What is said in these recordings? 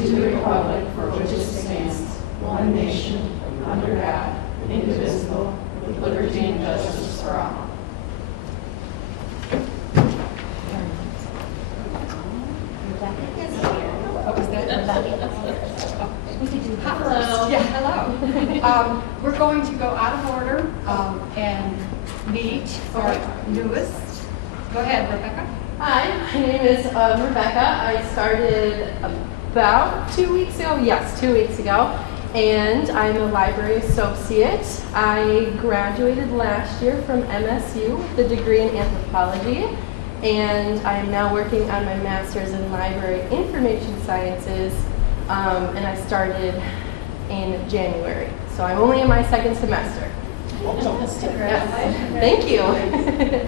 to the republic for which it stands, one nation, under God, indivisible, with liberty and justice for all. Hello. Yeah, hello. We're going to go out of order and meet our newest. Go ahead, Rebecca. Hi, my name is Rebecca. I started about 2 weeks ago. Yes, 2 weeks ago. And I'm a library associate. I graduated last year from MSU with a degree in anthropology. And I am now working on my master's in library information sciences. And I started in January. So I'm only in my second semester. Yes. Thank you.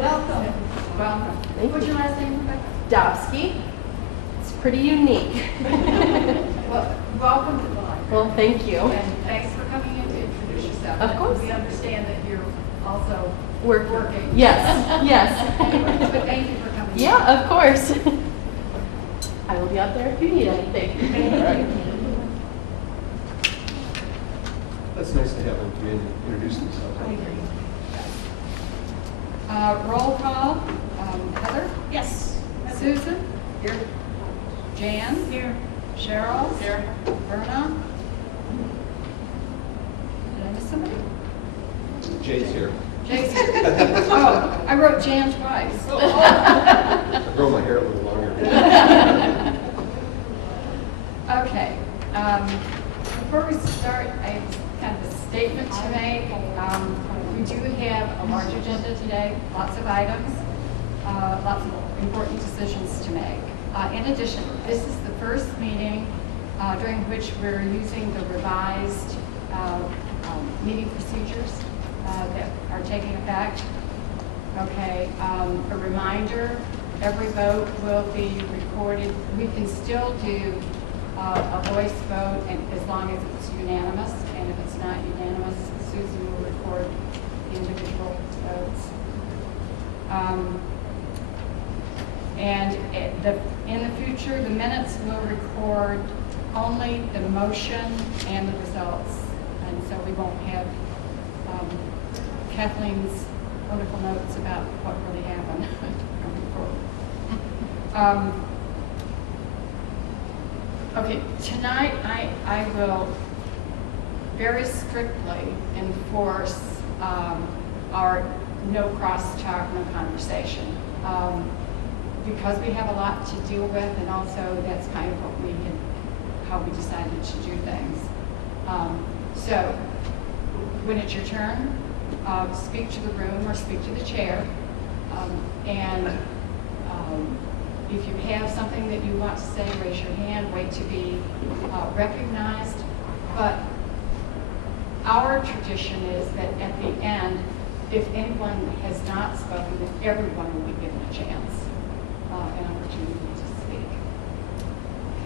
Welcome. Welcome. What's your last name, Rebecca? Dobsky. It's pretty unique. Well, welcome to the library. Well, thank you. And thanks for coming in to introduce yourself. Of course. We understand that you're also Working. Yes, yes. But thank you for coming. Yeah, of course. I will be out there if you need anything. All right. That's nice to have them come in and introduce themselves. I agree. Roll call. Heather? Yes. Susan? Here. Jan? Here. Cheryl? Here. Verna? Did I miss somebody? Jay's here. Jason? Oh, I wrote Jan twice. I grow my hair a little longer. Okay. Before we start, I have kind of a statement to make. We do have a large agenda today, lots of items, lots of important decisions to make. In addition, this is the first meeting during which we're using the revised meeting procedures that are taking effect. Okay, a reminder, every vote will be recorded. We can still do a voice vote and as long as it's unanimous, and if it's not unanimous, Susan will record individual votes. And in the future, the minutes will record only the motion and the results, and so we won't have Kathleen's wonderful notes about what really happened. Okay, tonight I will very strictly enforce our no crosstalk, no conversation, because we have a lot to deal with, and also that's kind of how we decided to do things. So when it's your turn, speak to the room or speak to the chair, and if you have something that you want to say, raise your hand, wait to be recognized. But our tradition is that at the end, if anyone has not spoken, then everyone will be given a chance, an opportunity to speak.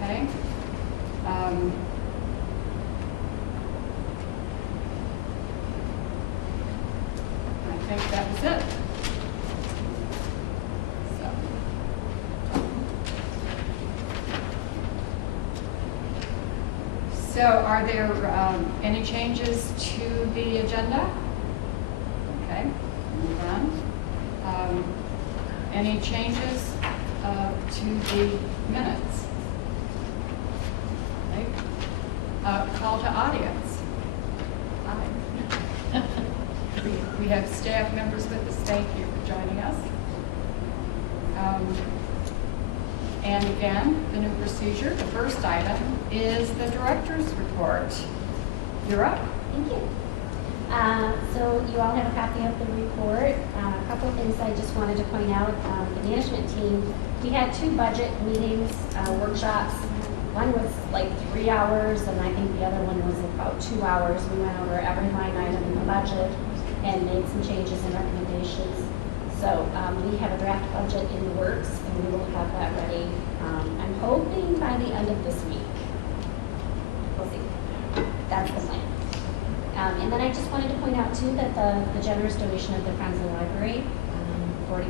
Okay? I think that was it. So are there any changes to the agenda? Okay, move on. Any changes to the minutes? Okay. Call to audience. Hi. We have staff members with us. Thank you for joining us. And again, the new procedure, the first item is the director's report. You're up. Thank you. So you all have a copy of the report. A couple of things I just wanted to point out. The management team, we had 2 budget meetings, workshops. One was like 3 hours, and I think the other one was about 2 hours. We went over every line item in the budget and made some changes and recommendations. So we have a draft budget in the works, and we will have that ready. I'm hoping by the end of this week. We'll see. That's the plan. And then I just wanted to point out too that the generous donation of the Friends of the Library, $4,500,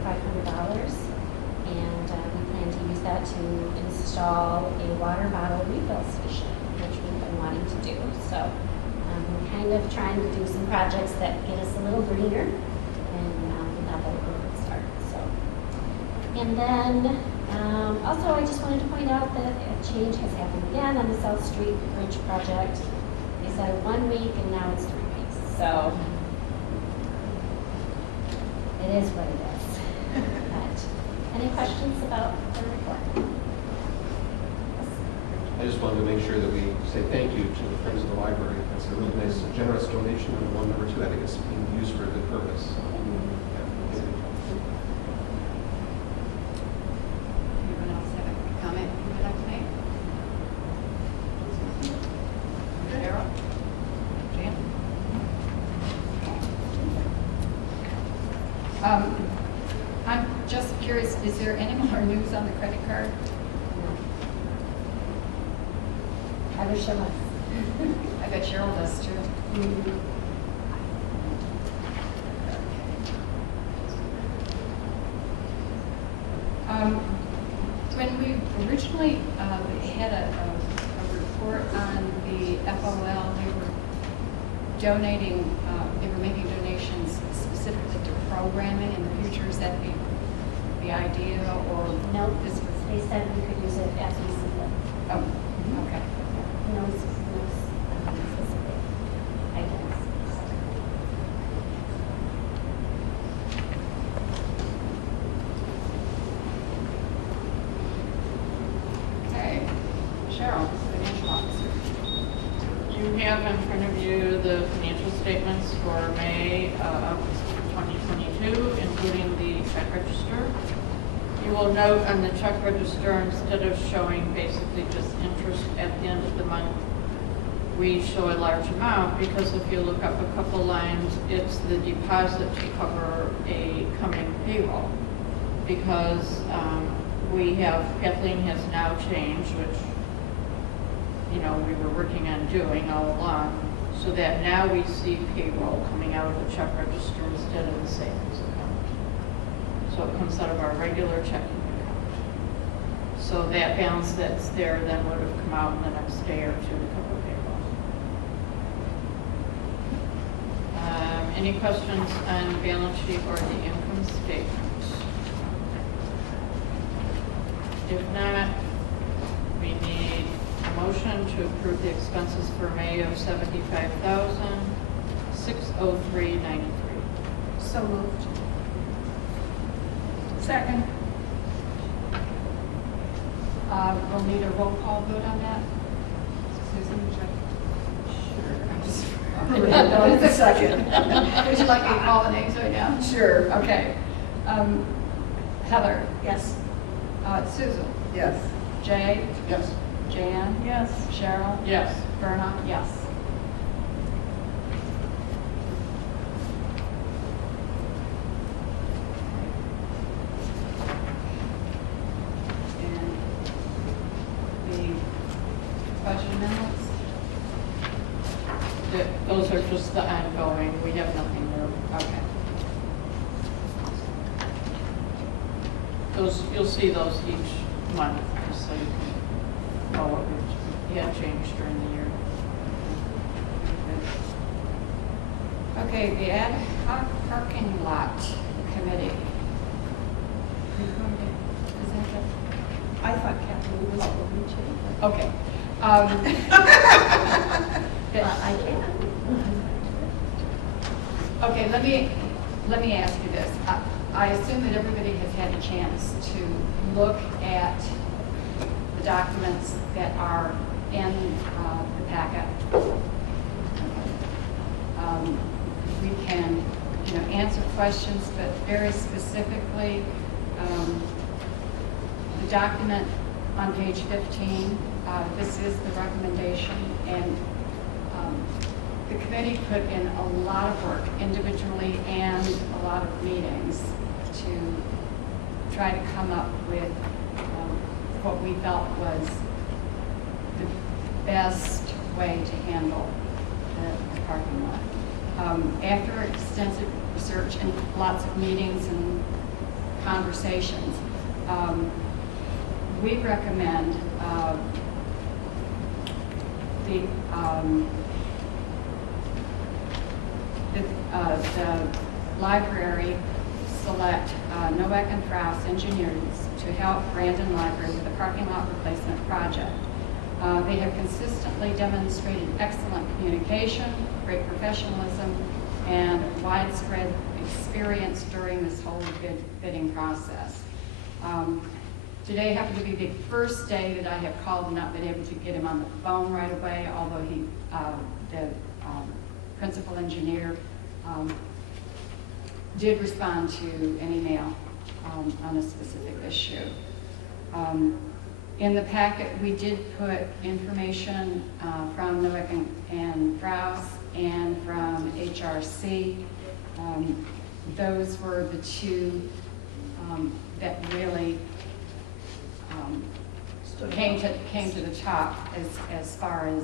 and we plan to use that to install a water bottle refill station, which we've been wanting to do. So we're kind of trying to do some projects that get us a little greener, and that'll be a good start. So, and then also I just wanted to point out that a change has happened again on the South Street Bridge project. They said 1 week, and now it's 3 weeks. So it is what it is. But any questions about the report? I just wanted to make sure that we say thank you to the Friends of the Library. That's a really nice, generous donation, and one, number two, I think it's being used for a good purpose. So, yeah. Anyone else have a comment you would like to make? Cheryl? Jan? I'm just curious, is there any more news on the credit card? I wish there was. I bet Cheryl does too. When we originally had a report on the FOL, they were donating, they were making donations specifically to programming in the future. Is that the idea, or No, this was? they said we could use it as we see it. Oh, okay. No specific items. Okay, Cheryl, financial officer. You have in front of you the financial statements for May of 2022, including the check register. You will note on the check register, instead of showing basically just interest at the end of the month, we show a large amount, because if you look up a couple lines, it's the deposit to cover a coming payroll. Because Kathleen has now changed, which, you know, we were working on doing all along, so that now we see payroll coming out of the check register instead of the savings account. So it comes out of our regular checking account. So that balance that's there then would have come out in the next day or two to cover payroll. Any questions on the balance sheet or the income statement? If not, we need a motion to approve the expenses for May of $75,603.93. So moved. Second. We'll need a roll call vote on that. Susan, would you like? No, it's a second. Would you like me to call the names right now? Sure. Okay. Heather? Yes. Susan? Yes. Jay? Yes. Jan? Yes. Cheryl? Yes. Verna? Yes. And the budget amendments? Those are just the ongoing, we have nothing new. Okay. Those, you'll see those each month, just so you can know what we had changed during the year. Okay, the ad hoc parking lot committee. Is that it? I thought Kathleen was going to. Okay. I can. Okay, let me ask you this. I assume that everybody has had a chance to look at the documents that are in the packet. We can, answer questions, but very specifically, the document on page 15, this is the recommendation, and the committee put in a lot of work individually and a lot of meetings to try to come up with what we felt was the best way to handle the parking lot. After extensive research and lots of meetings and conversations, we recommend the library select Novak and Kraus engineers to help Brandon Library with the parking lot replacement project. They have consistently demonstrated excellent communication, great professionalism, and widespread experience during this whole bidding process. Today happened to be the first day that I have called and not been able to get him on the phone right away, although the principal engineer did respond to an email on a specific issue. In the packet, we did put information from Novak and Kraus and from HRC. Those were the two that really came to the top as far as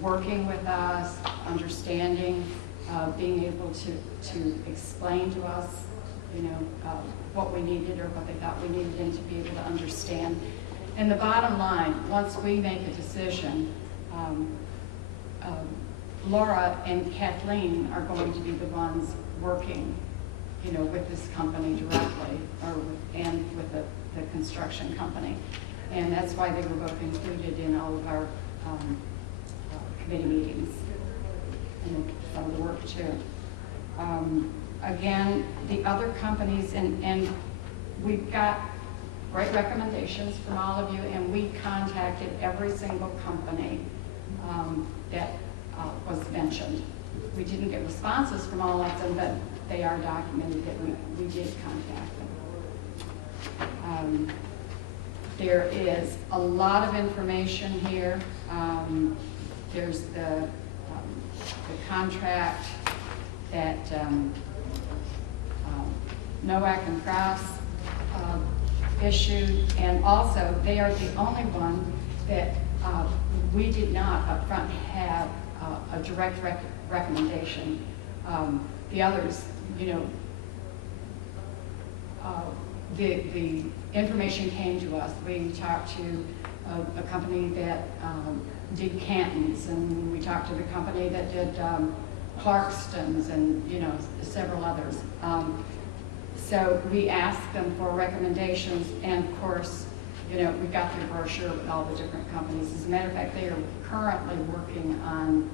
working with us, understanding, being able to explain to us, what we needed or what they thought we needed, and to be able to understand. And the bottom line, once we make a decision, Laura and Kathleen are going to be the ones working, with this company directly, and with the construction company. And that's why they were both included in all of our committee meetings and some of the work too. Again, the other companies, and we've got great recommendations from all of you, and we contacted every single company that was mentioned. We didn't get responses from all of them, but they are documented that we did contact them. There is a lot of information here. There's the contract that Novak and Kraus issued, and also they are the only one that we did not upfront have a direct recommendation. The others, the information came to us. We talked to a company that did Cantons, and we talked to the company that did Clarkston's, and several others. So we asked them for recommendations, and of course, we got their brochure with all the different companies. As a matter of fact, they are currently working on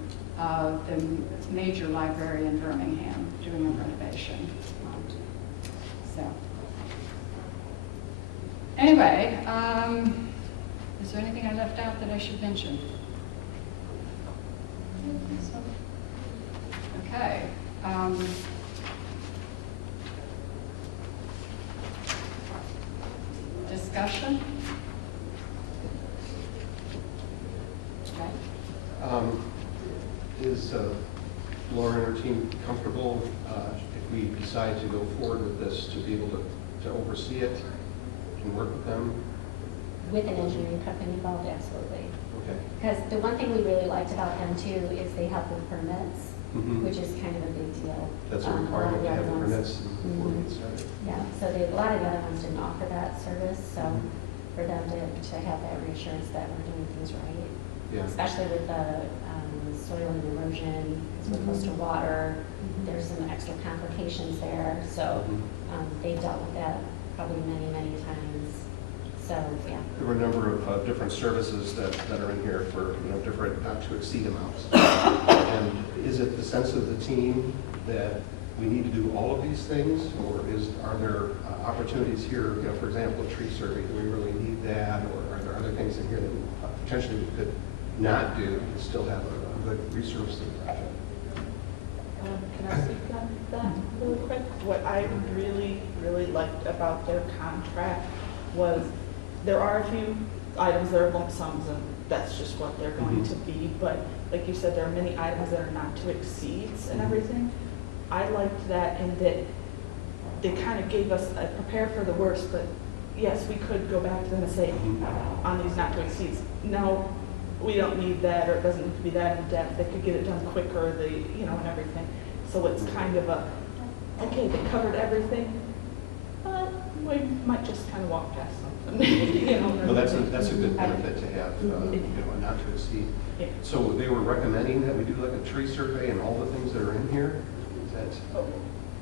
the major library in Birmingham, doing a renovation. So, anyway, is there anything I left out that I should mention? Okay. Discussion? Okay. Is Laura and her team comfortable if we decide to go forward with this, to be able to oversee it and work with them? With an engineering company involved, absolutely. Okay. Because the one thing we really liked about them too is they help with permits, Mm-hmm. which is kind of a big deal. That's a lot of requirement the to have other the ones- permits before we get started. Yeah, so a lot of the other ones didn't offer that service, so Mhm. for them to have that reassurance that we're doing things right, Yeah. especially with the soil and erosion, because we're close to water, there's some extra complications there, so Mhm. they dealt with that probably many, many times. So, yeah. There were a number of different services that are in here for different not to exceed amounts. And is it the sense of the team that we need to do all of these things, or are there opportunities here? For example, a tree survey. Do we really need that, or are there other things in here that potentially we could not do and still have a good resource to the project? Can I speak on that really quick? What I really, really liked about their contract was there are a few items that are lump sums, and that's just what they're going Mhm. to be. But like you said, there are many items that are not to exceeds and Mhm. everything. I liked that in that they kind of gave us a prepare for the worst, but yes, we could go back to them and say, Mhm. on these not to exceeds, no, we don't need that, or it doesn't need to be that in depth. They could get it done quicker, and everything. So it's kind of okay, they covered everything, but we might just kind of walk past something, you know. Well, that's a good benefit to have, you know, not to exceed. Yeah. So they were recommending that we do like a tree survey and all the things that are in here? Is that,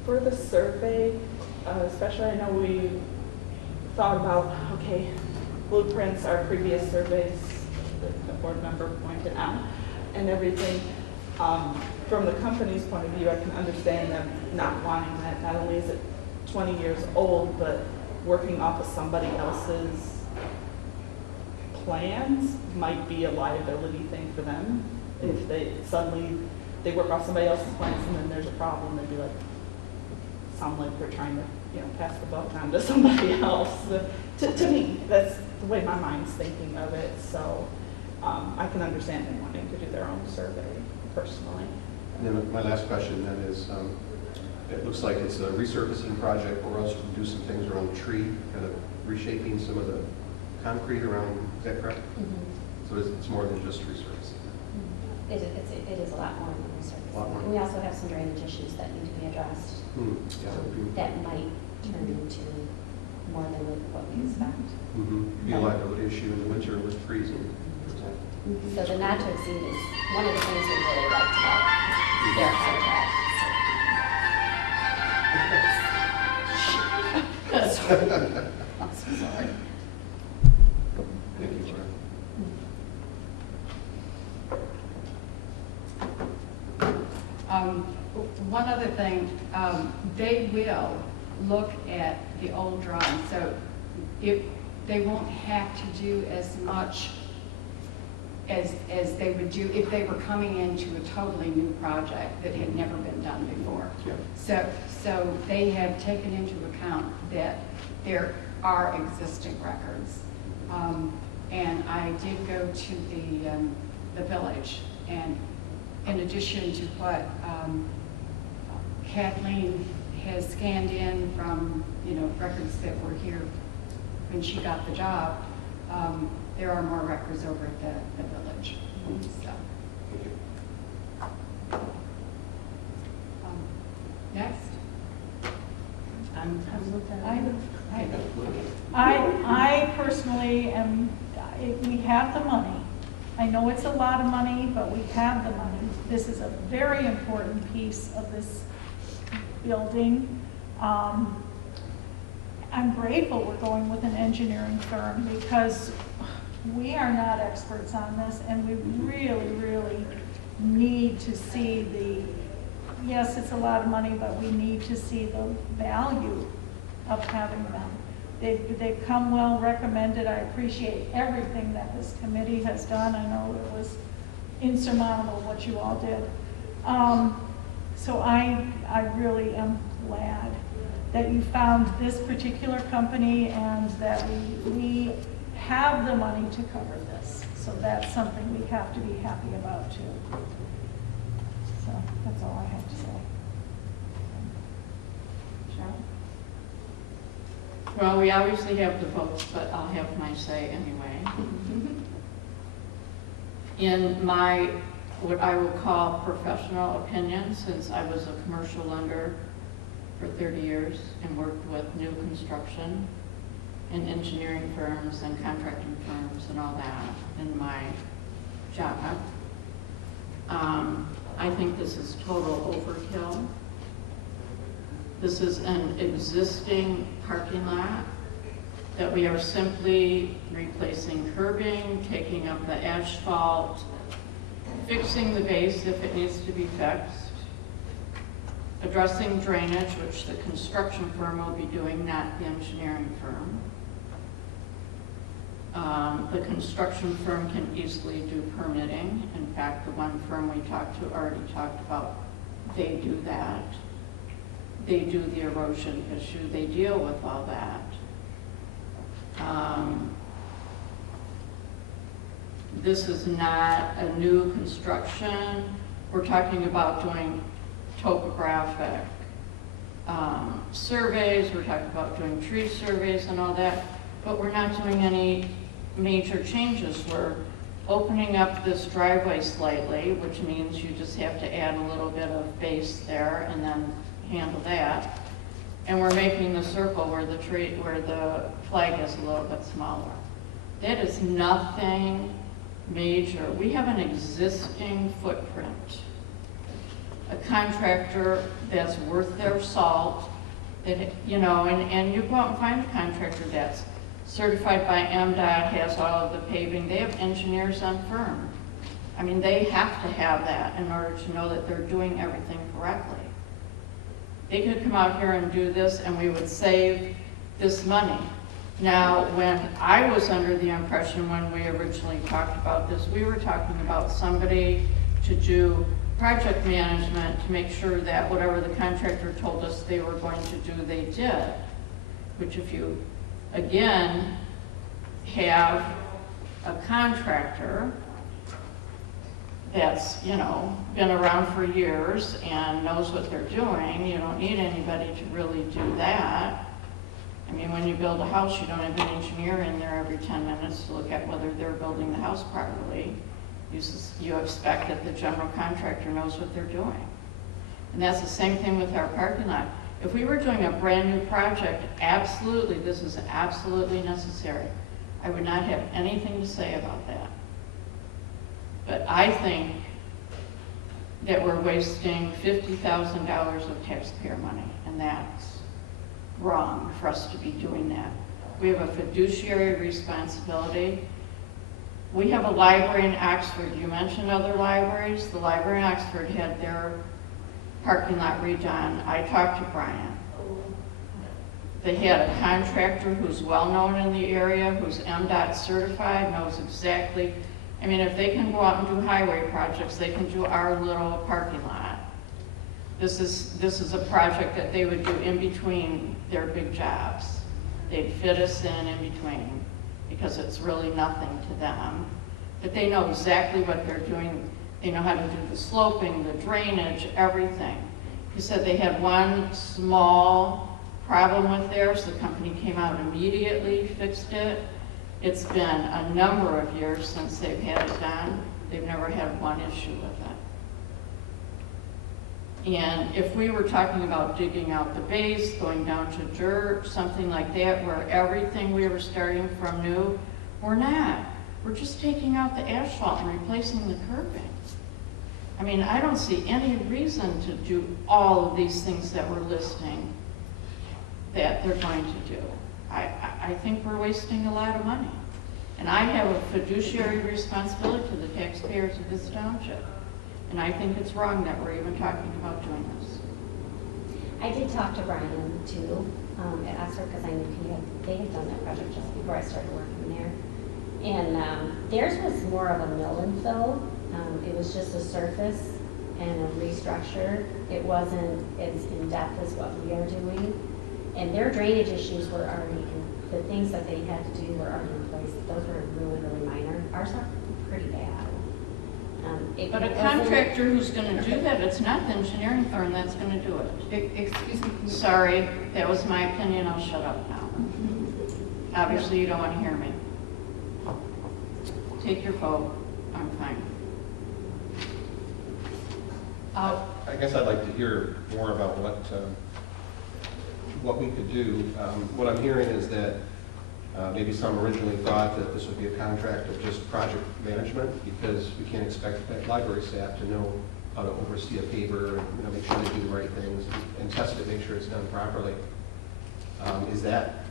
For the survey, especially, I know we thought about, okay, blueprints, our previous surveys, the board member pointed out, and everything. From the company's point of view, I can understand them not wanting that. Not only is it 20 years old, but working off of somebody else's plans might be a liability thing for them. If they suddenly, they work off somebody else's plans and then there's a problem, they'd be like, sound like we're trying to, you know, pass the buck on to somebody else. To me, that's the way my mind's thinking of it. So I can understand them wanting to do their own survey personally. and then my last question then is, it looks like it's a resurfacing project or else to do some things around the tree, kind of reshaping some of the concrete around, is that correct? So it's more than just resurfacing. It is a lot more than research. A lot more. And we also have some drainage issues that need to be addressed. Yeah, that would be, That might turn into more than what we expect. be a liability issue in the winter with freezing. So the not to exceed is one of the things we really liked about their contract. I'm so sorry. Thank you, Laura. One other thing, they will look at the old drawing, so if they won't have to do as much as they would do if they were coming into a totally new project that had never been done before. Yeah. So they have taken into account that there are existing records. And I did go to the village, and in addition to what Kathleen has scanned in from, you know, records that were here when she got the job, there are more records over at the village. So, Thank you. next. I personally am, we have the money. I know it's a lot of money, but we have the money. This is a very important piece of this building. I'm grateful we're going with an engineering firm because we are not experts on this, and we really, really need to see yes, it's a lot of money, but we need to see the value of having them. They've come well recommended. I appreciate everything that this committee has done. I know it was insurmountable what you all did. So I really am glad that you found this particular company and that we have the money to cover this. So that's something we have to be happy about too. So that's all I have to say. Well, we obviously have the votes, but I'll have my say anyway. In my, what I will call professional opinion, since I was a commercial lender for 30 years and worked with new construction and engineering firms and contracting firms and all that in my job, I think this is total overkill. This is an existing parking lot that we are simply replacing curbing, taking up the asphalt, fixing the base if it needs to be fixed, addressing drainage, which the construction firm will be doing, not the engineering firm. The construction firm can easily do permitting. In fact, the one firm we talked to already talked about, they do that. They do the erosion issue. They deal with all that. This is not a new construction. We're talking about doing topographic surveys. We're talking about doing tree surveys and all that, but we're not doing any major changes. We're opening up this driveway slightly, which means you just have to add a little bit of base there and then handle that. and we're making the circle where the tree, where the flag is a little bit smaller. That is nothing major. We have an existing footprint. A contractor that's worth their salt, that, you know, and you go out and find a contractor that's certified by MDOT, has all of the paving. They have engineers on firm. I mean, they have to have that in order to know that they're doing everything correctly. They could come out here and do this and we would save this money. Now, when I was under the impression when we originally talked about this, we were talking about somebody to do project management to make sure that whatever the contractor told us they were going to do, they did. Which if you, again, have a contractor that's, you know, been around for years and knows what they're doing, you don't need anybody to really do that. I mean, when you build a house, you don't have an engineer in there every 10 minutes to look at whether they're building the house properly. You expect that the general contractor knows what they're doing. And that's the same thing with our parking lot. If we were doing a brand new project, absolutely, this is absolutely necessary. I would not have anything to say about that. But I think that we're wasting $50,000 of taxpayer money, and that's wrong for us to be doing that. We have a fiduciary responsibility. We have a library in Oxford. You mentioned other libraries. The library in Oxford had their parking lot redone. I talked to Brian. They had a contractor who's well-known in the area, who's MDOT certified, knows exactly. I mean, if they can go out and do highway projects, they can do our little parking lot. This is a project that they would do in between their big jobs. They'd fit us in between because it's really nothing to them. But they know exactly what they're doing. They know how to do the sloping, the drainage, everything. He said they had one small problem with theirs. The company came out immediately, fixed it. It's been a number of years since they've had it done. They've never had one issue with it. And if we were talking about digging out the base, going down to dirt, something like that, where everything we were starting from new, we're not. We're just taking out the asphalt and replacing the curbing. I mean, I don't see any reason to do all of these things that we're listing that they're going to do. I think we're wasting a lot of money. And I have a fiduciary responsibility to the taxpayers of this township. And I think it's wrong that we're even talking about doing this. I did talk to Brian too, at Oxford, because I knew they had done that project just before I started working there. And theirs was more of a mill and fill. It was just a surface and a restructure. It wasn't as in-depth as what we are doing. And their drainage issues were already the things that they had to do were already in place. Those were really, really minor. Ours are pretty bad. But a contractor who's going to do that, it's not the engineering firm that's going to do it. Excuse me. Sorry, that was my opinion. I'll shut up now. Obviously, you don't want to hear me. Take your vote. I'm fine. I guess I'd like to hear more about what we could do. What I'm hearing is that maybe some originally thought that this would be a contract of just project management because we can't expect that library staff to know how to oversee a paper and make sure they do the right things and test it, make sure it's done properly. Is that?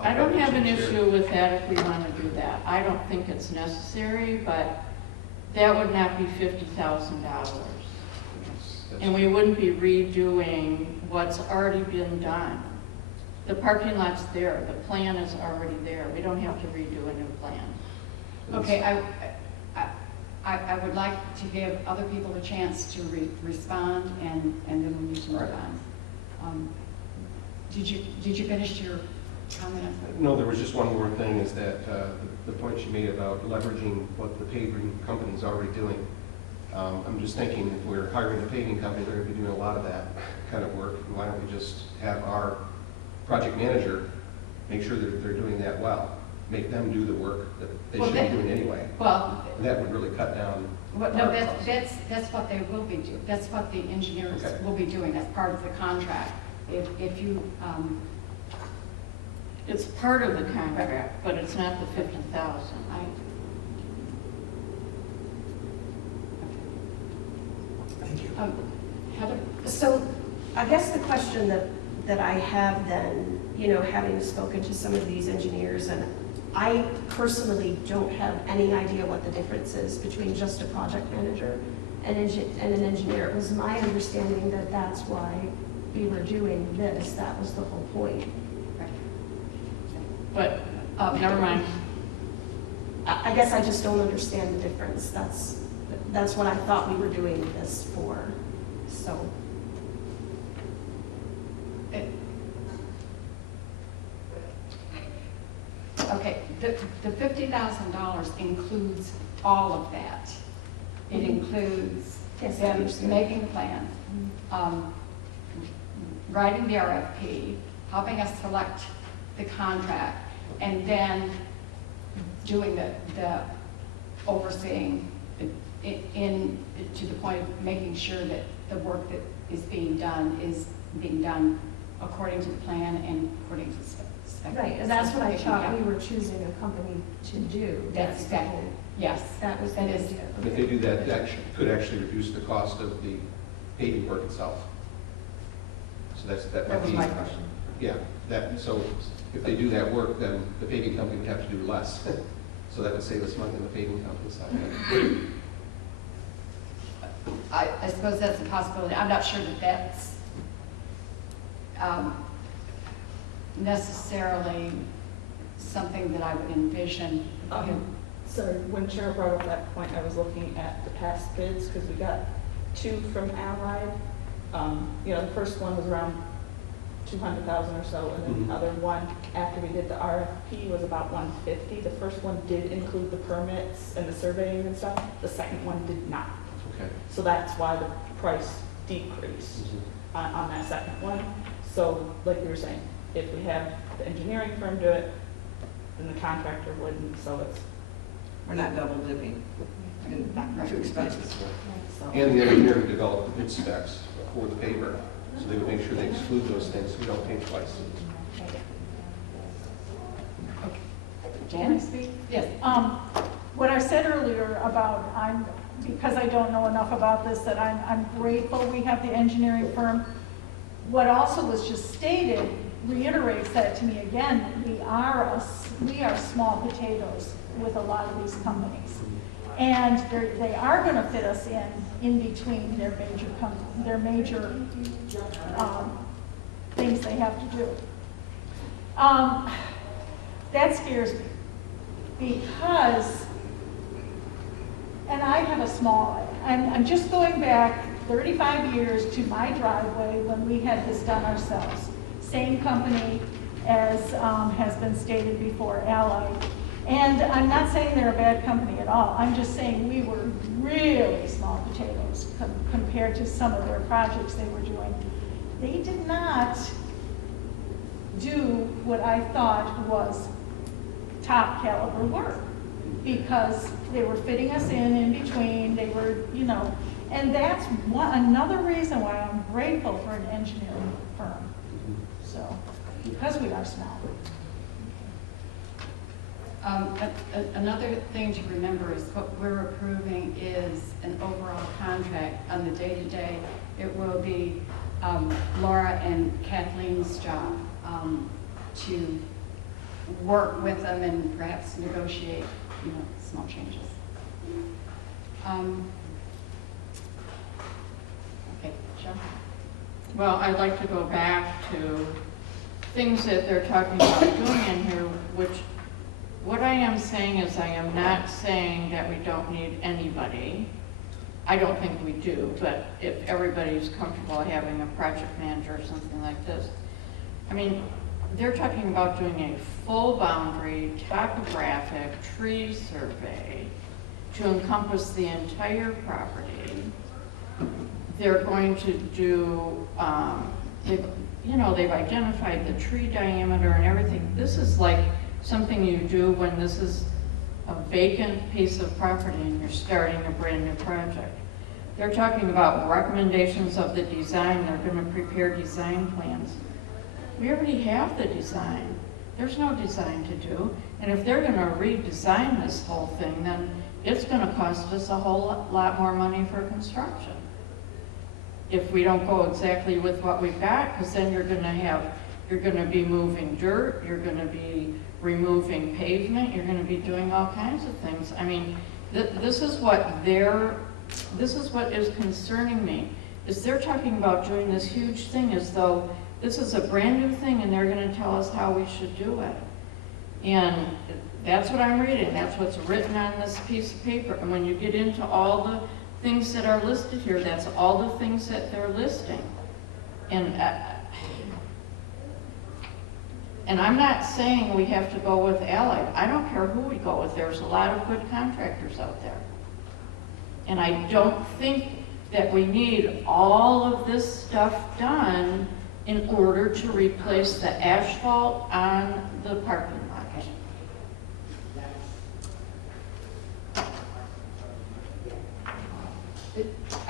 I don't have an issue with that if we want to do that. I don't think it's necessary, but that would not be $50,000. And we wouldn't be redoing what's already been done. The parking lot's there, the plan is already there. We don't have to redo a new plan. Okay, I would like to give other people a chance to respond, and then we need to move on. Did you finish your comment? No, there was just one more thing, is that the point she made about leveraging what the paving company's already doing. I'm just thinking if we're hiring a paving company, they're going to be doing a lot of that kind of work. Why don't we just have our project manager make sure that they're doing that well? Make them do the work that they should be doing anyway. Well, And that would really cut down. no, that's what they will be doing. That's what the engineers will be doing as part of the contract. if you, It's part of the contract, but it's not the 50,000. Thank you. Heather? So I guess the question that I have then, having spoken to some of these engineers, and I personally don't have any idea what the difference is between just a project manager and an engineer. It was my understanding that that's why we were doing this. That was the whole point. But, never mind. I guess I just don't understand the difference. That's what I thought we were doing this for, so. Okay, the $50,000 includes all of that. It includes Yes, I them understand. making the plan, writing the RFP, helping us select the contract, and then doing the overseeing to the point of making sure that the work that is being done according to the plan and according to the spec. Right, and that's what I thought Yeah. we were choosing a company to do. That's the exactly, whole- yes. That was the That is- idea. And if they do that, that could actually reduce the cost of the paving work itself. So that might That was be. my question. Yeah, so if they do that work, then the paving company would have to do less. So that would save us money on the paving company side. I suppose that's a possibility. I'm not sure that that's necessarily something that I would envision. Sorry, when Cheryl brought up that point, I was looking at the past bids, because we got 2 from Allied. The first one was around 200,000 or so, and then Mhm. the other one, after we did the RFP, was about 150. The first one did include the permits and the surveying and stuff. The second one did not. Okay. So that's why the price decreased on that second one. So, like you were saying, if we have the engineering firm do it, then the contractor wouldn't, so it's, We're not double dipping. Too expensive. so. And the engineer would develop the bid specs for the paver, so they would make sure they exclude those things, so we don't pay twice. Can I speak? Yes. What I said earlier about, because I don't know enough about this, that I'm grateful we have the engineering firm. What also was just stated reiterates that to me again. We are small potatoes with a lot of these companies. And they are going to fit us in between their major things they have to do. That scares me because, and I have a small, I'm just going back 35 years to my driveway when we had this done ourselves. Same company as has been stated before, Allied. And I'm not saying they're a bad company at all. I'm just saying we were really small potatoes compared to some of their projects they were doing. They did not do what I thought was top caliber work because they were fitting us in between. They were, and that's another reason why I'm grateful for an engineering firm. So, because we are small. Another thing to remember is what we're approving is an overall contract. On the day-to-day, it will be Laura and Kathleen's job to work with them and perhaps negotiate, small changes. Okay, Joe? Well, I'd like to go back to things that they're talking about doing in here, which, what I am saying is I am not saying that we don't need anybody. I don't think we do, but if everybody's comfortable having a project manager or something like this. I mean, they're talking about doing a full boundary topographic tree survey to encompass the entire property. They're going to do, they've identified the tree diameter and everything. This is like something you do when this is a vacant piece of property and you're starting a brand new project. They're talking about recommendations of the design, they're gonna prepare design plans. We already have the design. There's no design to do. And if they're gonna redesign this whole thing, then it's gonna cost us a whole lot more money for construction. If we don't go exactly with what we've got, because then you're gonna be moving dirt, you're gonna be removing pavement, you're gonna be doing all kinds of things. I mean, this is what is concerning me, is they're talking about doing this huge thing as though this is a brand new thing and they're gonna tell us how we should do it. And that's what I'm reading, that's what's written on this piece of paper. And when you get into all the things that are listed here, that's all the things that they're listing. And I'm not saying we have to go with Allied. I don't care who we go with. There's a lot of good contractors out there. And I don't think that we need all of this stuff done in order to replace the asphalt on the parking lot.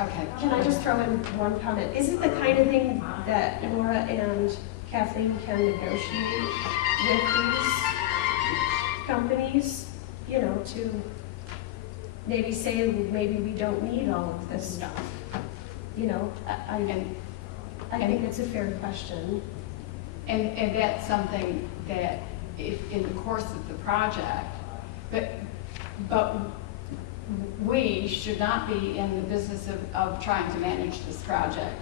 Okay. Can I just throw in one comment? Is it the kind of thing that Laura and Kathleen can negotiate with these companies, you know, to maybe say, maybe we don't need all of this stuff? You know, I think it's a fair question. And that's something that if in the course of the project, but we should not be in the business of trying to manage this project.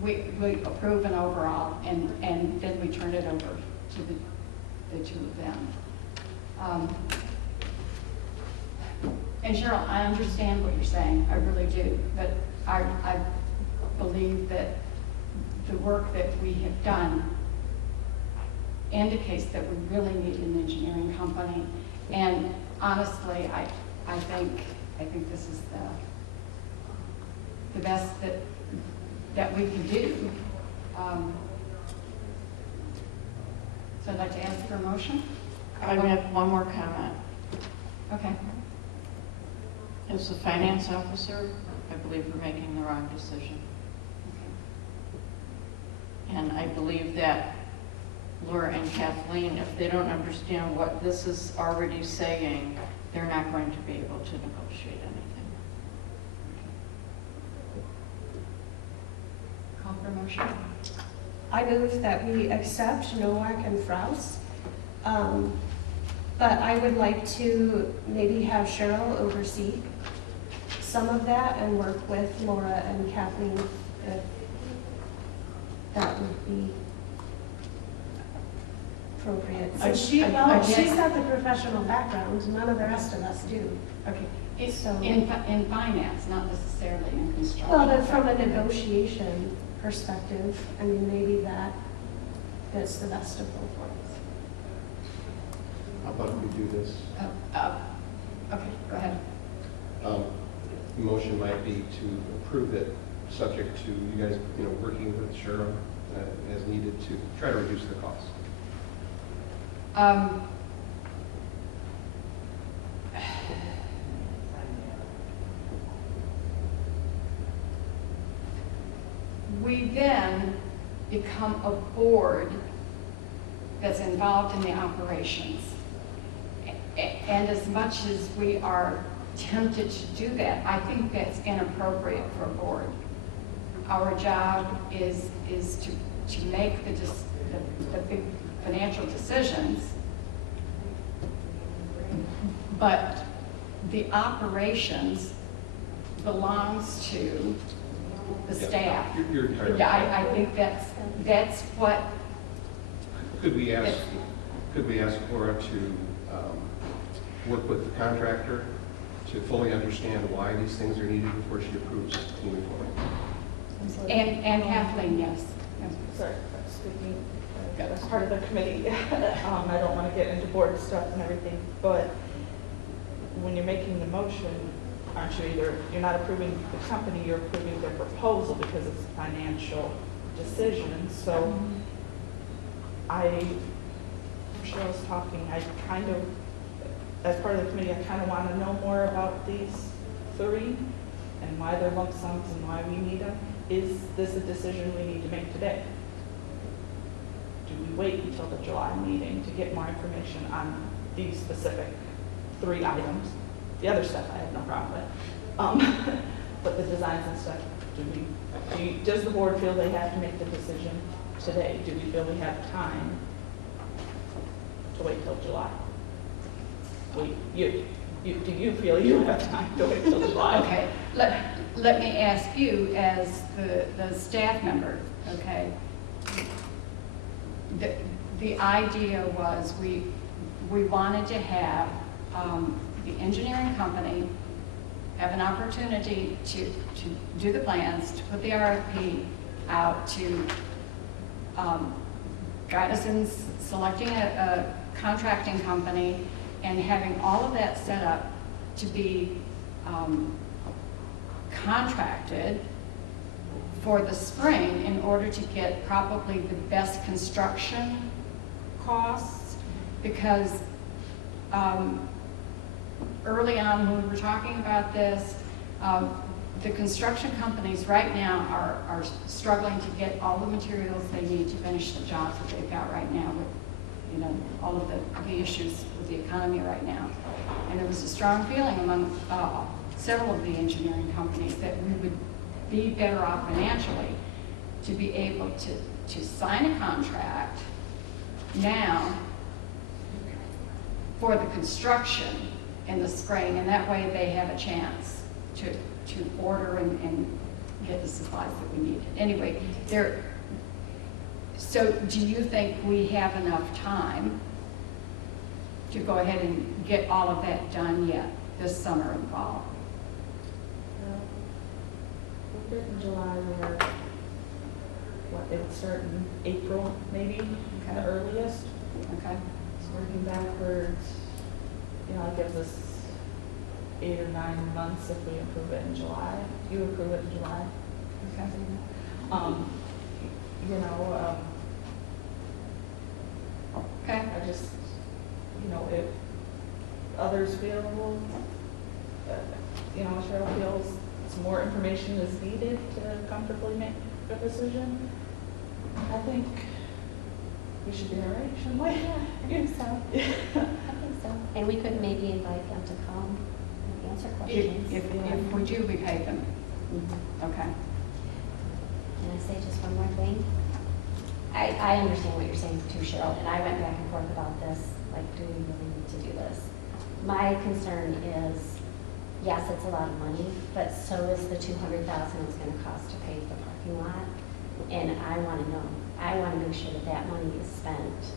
We approve an overall and then we turn it over to the two of them. And Cheryl, I understand what you're saying, I really do, but I believe that the work that we have done indicates that we really need an engineering company. And honestly, I think this is the best that we can do. So I'd like to ask for a motion. I have one more comment. Okay. As a finance officer, I believe we're making the wrong decision. And I believe that Laura and Kathleen, if they don't understand what this is already saying, they're not going to be able to negotiate anything. Call for a motion. I move that we accept Nowak and Frous. But I would like to maybe have Cheryl oversee some of that and work with Laura and Kathleen if that would be appropriate. So she's got the professional background, none of the rest of us do. Okay. It's So- in finance, not necessarily in construction. Well, then from a negotiation perspective, I mean, maybe that fits the best of both worlds. How about if we do this? Okay, go ahead. The motion might be to approve it, subject to you guys, working with Cheryl as needed to try to reduce the cost. We then become a board that's involved in the operations. And as much as we are tempted to do that, I think that's inappropriate for a board. Our job is to make the big financial decisions, but the operations belongs to the Yeah, staff. You're entirely Yeah, right. I think that's what, Could we ask Laura to work with the contractor to fully understand why these things are needed before she approves moving forward? and Kathleen, yes. Sorry, speaking as part of the committee, I don't want to get into board stuff and everything, but when you're making the motion, aren't you you're not approving the company, you're approving their proposal because it's a financial decision. So Cheryl's talking, as part of the committee, I kind of want to know more about these three and why they're lump sums and why we need them. Is this a decision we need to make today? Do we wait until the July meeting to get more information on these specific 3 items? The other stuff I have no problem with. But the designs and stuff, does the board feel they have to make the decision today? Do we feel we have time to wait till July? Do you feel you have time to wait till July? Okay, let me ask you as the staff member, okay? The idea was we wanted to have the engineering company have an opportunity to do the plans, to put the RFP out, to guide us in selecting a contracting company and having all of that set up to be contracted for the spring in order to get probably the best construction costs, because early on when we were talking about this, the construction companies right now are struggling to get all the materials they need to finish the jobs that they've got right now with, you know, all of the issues with the economy right now. And there was a strong feeling among several of the engineering companies that we would be better off financially to be able to sign a contract now for the construction in the spring, and that way they have a chance to order and get the supplies that we need. Anyway, so do you think we have enough time to go ahead and get all of that done yet this summer and fall? Well, we're in July, it would start in April, maybe, the earliest. Okay. So working backwards, you know, it gives us 8 or 9 months if we approve it in July. You approve it in July. Okay. You know, Okay. I just, you know, if others feel, you know, Cheryl feels some more information is needed to comfortably make a decision, I think we should be all right, shouldn't we? Yeah, I think so. I think so. And we could maybe invite them to come and answer questions. If we do, we pay them. Mhm. Okay. Can I say just one more thing? I understand what you're saying too, Cheryl, and I went back and forth about this, like, do we really need to do this? My concern is, yes, it's a lot of money, but so is the $200,000 it's gonna cost to pave the parking lot. And I wanna know, I wanna make sure that that money is spent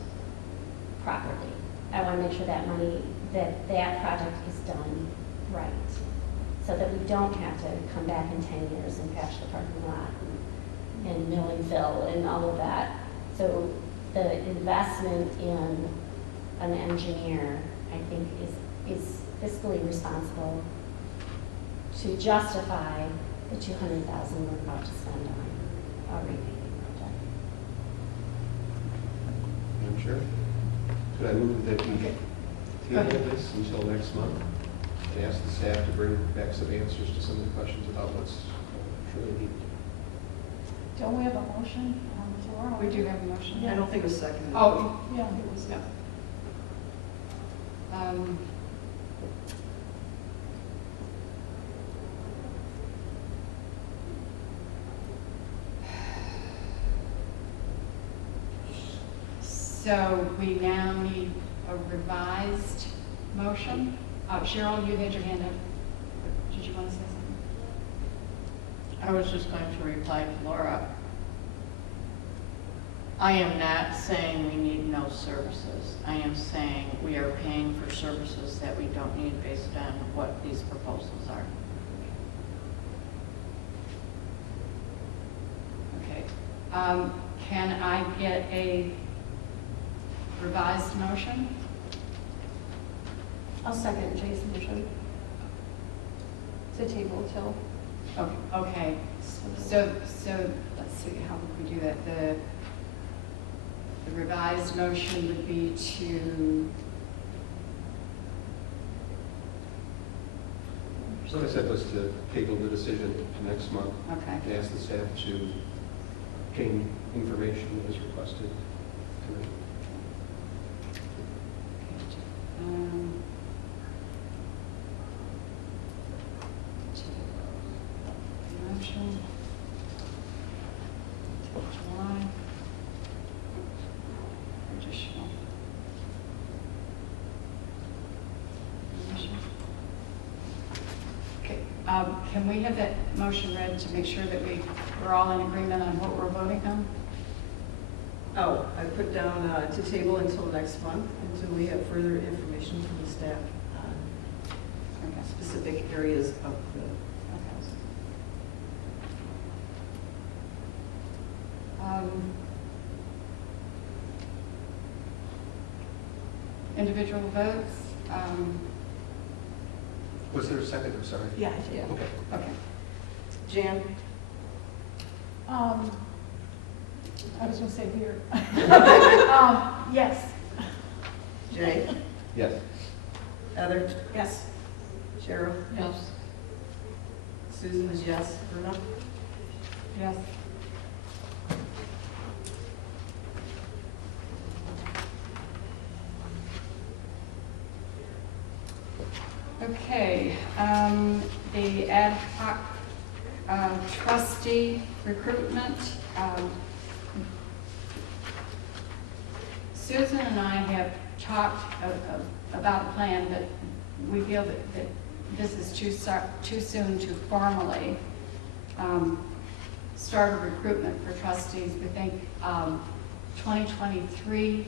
properly. I wanna make sure that money, that project is done right. So that we don't have to come back in 10 years and patch the parking lot and mill and fill and all of that. So the investment in an engineer, I think, is fiscally responsible to justify the $200,000 we're about to spend on a repaving project. Madam Chair, could I move that we Go ahead. table this until next month and ask the staff to bring back some answers to some of the questions about what's truly needed? Don't we have a motion on the floor? We do have a motion. I don't think it was seconded. Oh, Yeah, it was. yeah. So we now need a revised motion. Cheryl, you had your hand up. Did you want to say something? I was just going to reply to Laura. I am not saying we need no services. I am saying we are paying for services that we don't need based on what these proposals are. Okay. Can I get a revised motion? I'll second Jay's motion. To table till. Okay. So let's see, how would we do that? The revised motion would be to What I said was to table the decision to next month, Okay. to ask the staff to obtain information as requested tonight. Um, Motion. July. Additional. Motion. Okay, can we have that motion read to make sure that we're all in agreement on what we're voting on? Oh, I put down to table until next month, until we have further information from the staff on Okay. specific areas of the house. Individual votes? Was there a second? I'm sorry. Yeah. Yeah. Okay. Okay. Jan? I was gonna say here. Yes. Jay? Yes. Heather? Yes. Cheryl? Yes. Susan is yes. Verna? Yes. Okay, the ad hoc trustee recruitment. Susan and I have talked about a plan, but we feel that this is too soon to formally start a recruitment for trustees. We think 2023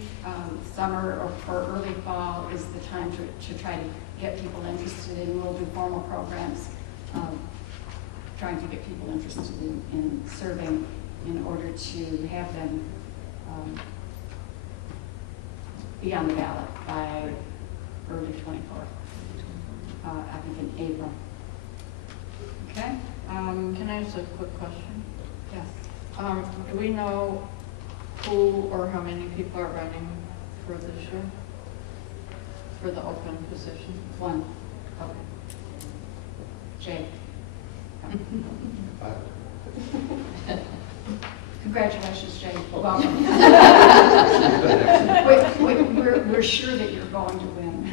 summer or early fall is the time to try to get people interested in. We'll do formal programs, trying to get people interested in serving in order to have them be on the ballot by early 24th, I think in April. Okay? Can I ask a quick question? Yes. Do we know who or how many people are running for this year? For the open position? One. Okay. Jay. Five. Congratulations, Jay. Welcome. We're sure that you're going to win.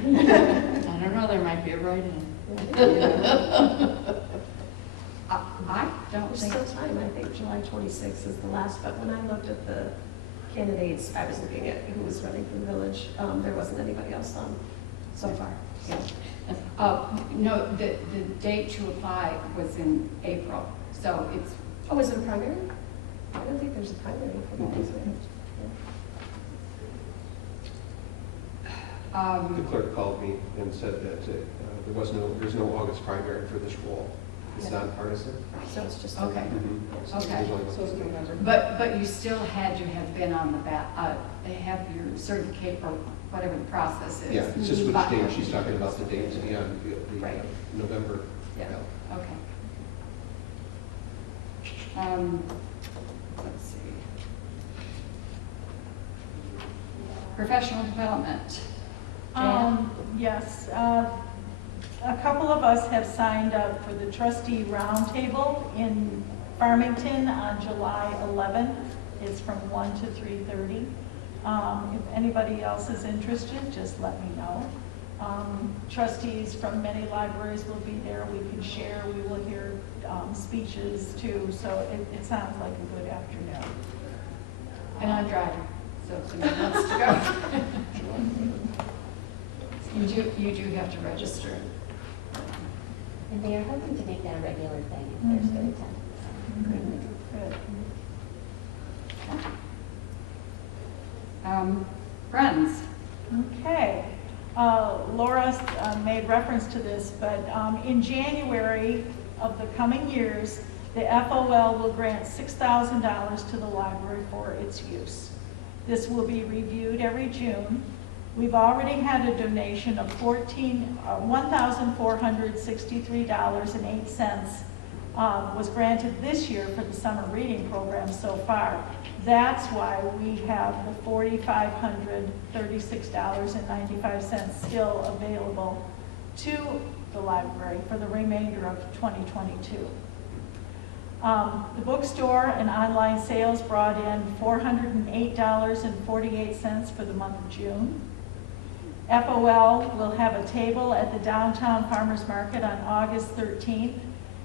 I don't know, there might be a write-in. I don't There's think. still time. I think July 26th is the last, but when I looked at the candidates, I was looking at who was running for the village. There wasn't anybody else on so far. So. No, the date to apply was in April, so it's, Oh, is it a primary? I don't think there's a primary for that, is there? The clerk called me and said that there's no August primary for this role. It's Yeah. nonpartisan. So it's just. Okay. So Okay. there's only one. So it's November. but you still had to have been on the have your certificate or whatever the process is. Yeah, it's just which date, she's talking about the date to be on the Right. November Yeah. ballot. Okay. Let's see. Professional development. Jan? Yes, a couple of us have signed up for the trustee roundtable in Farmington on July 11th. It's from 1 to 3:30. If anybody else is interested, just let me know. Trustees from many libraries will be there. We can share. We will hear speeches too. So it sounds like a good afternoon. And I'm driving, so if somebody wants to go. You do have to register. And they are hoping to make that a regular thing if there's good attendance. Good. Friends. Okay. Laura made reference to this, but in January of the coming years, the FOL will grant $6,000 to the library for its use. This will be reviewed every June. We've already had a donation of $1,463.08 was granted this year for the summer reading program so far. That's why we have the $4,536.95 still available to the library for the remainder of 2022. The bookstore and online sales brought in $408.48 for the month of June. FOL will have a table at the downtown farmers market on August 13th.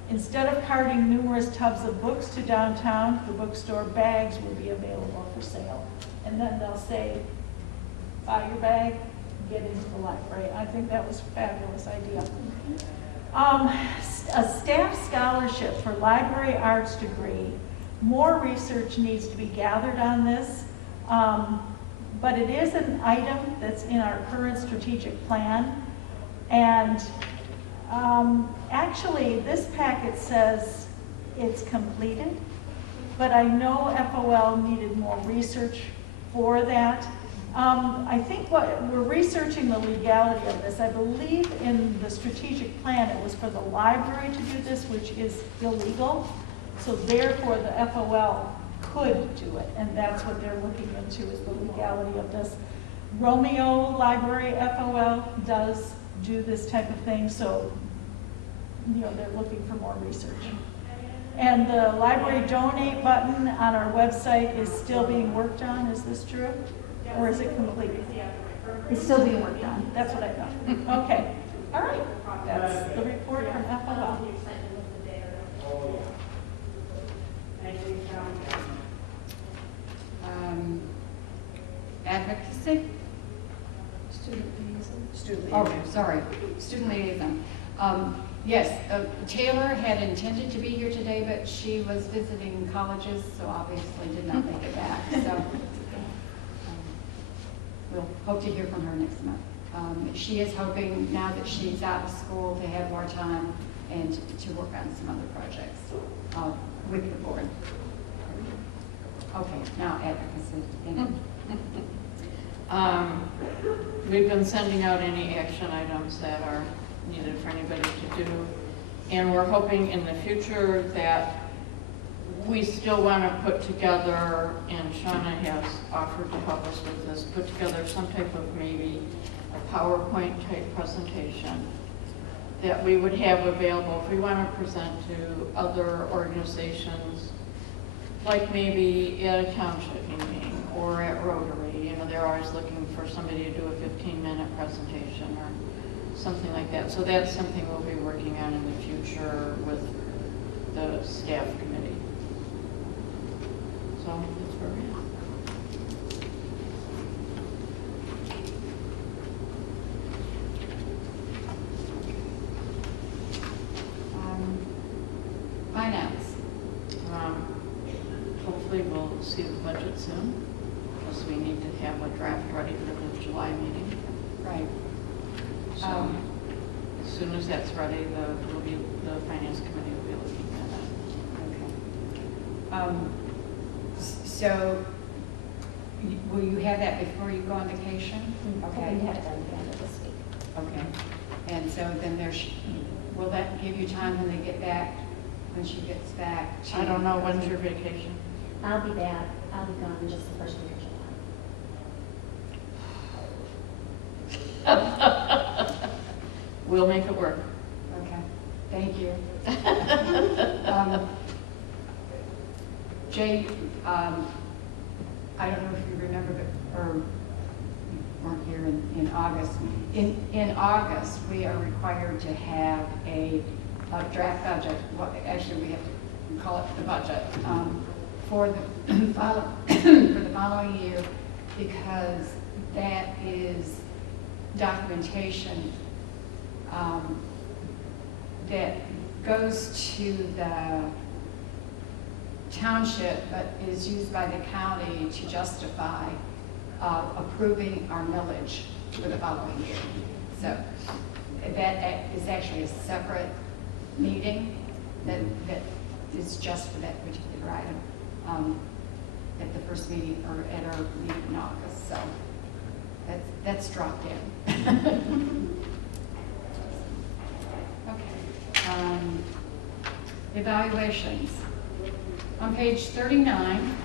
Instead of carting numerous tubs of books to downtown, the bookstore bags will be available for sale. And then they'll say, buy your bag, get into the library. I think that was a fabulous idea. A staff scholarship for library arts degree. More research needs to be gathered on this, but it is an item that's in our current strategic plan. And actually, this packet says it's completed, but I know FOL needed more research for that. I think we're researching the legality of this. I believe in the strategic plan it was for the library to do this, which is illegal. So therefore the FOL could do it, and that's what they're looking into, is the legality of this. Romeo Library FOL does do this type of thing, so they're looking for more research. And the library donate button on our website is still being worked on. Is this true? Or is it complete? It's still being worked on. That's what I thought. Okay. All right. That's the report from FOL. Advocacy? Student Oh, liaison. sorry, student liaison. Yes, Taylor had intended to be here today, but she was visiting colleges, so obviously did not make it back. So we'll hope to hear from her next month. She is hoping, now that she's out of school, to have more time and to work on some other projects with the board. Okay, now advocacy. We've been sending out any action items that are needed for anybody to do. And we're hoping in the future that we still want to put together, and Shauna has offered to help us with this, put together some type of maybe a PowerPoint type presentation that we would have available if we want to present to other organizations, like maybe at a township meeting or at Rotary. They're always looking for somebody to do a 15-minute presentation or something like that. So that's something we'll be working on in the future with the staff committee. So that's where we're at. Finance. Hopefully we'll see the budget soon, because we need to have a draft ready for the July meeting. Right. So as soon as that's ready, the finance committee will be looking at it. Okay. So, will you have that before you go on vacation? Okay. Okay. We have it done at the end of this week. Okay. And so then will that give you time when they get back, when she gets back? I don't know, when's your vacation? I'll be back. I'll be gone just the first week of July. We'll make it work. Okay, thank you. Jay, I don't know if you remember, or you weren't here in August. In August, we are required to have a draft budget. Well, actually, we have to call it the budget for the following year, because that is documentation that goes to the township, but is used by the county to justify approving our millage for the following year. So that is actually a separate meeting that is just for that particular item at the first meeting, or at our meeting in August. So that's dropped in. Okay. Evaluations. On page 39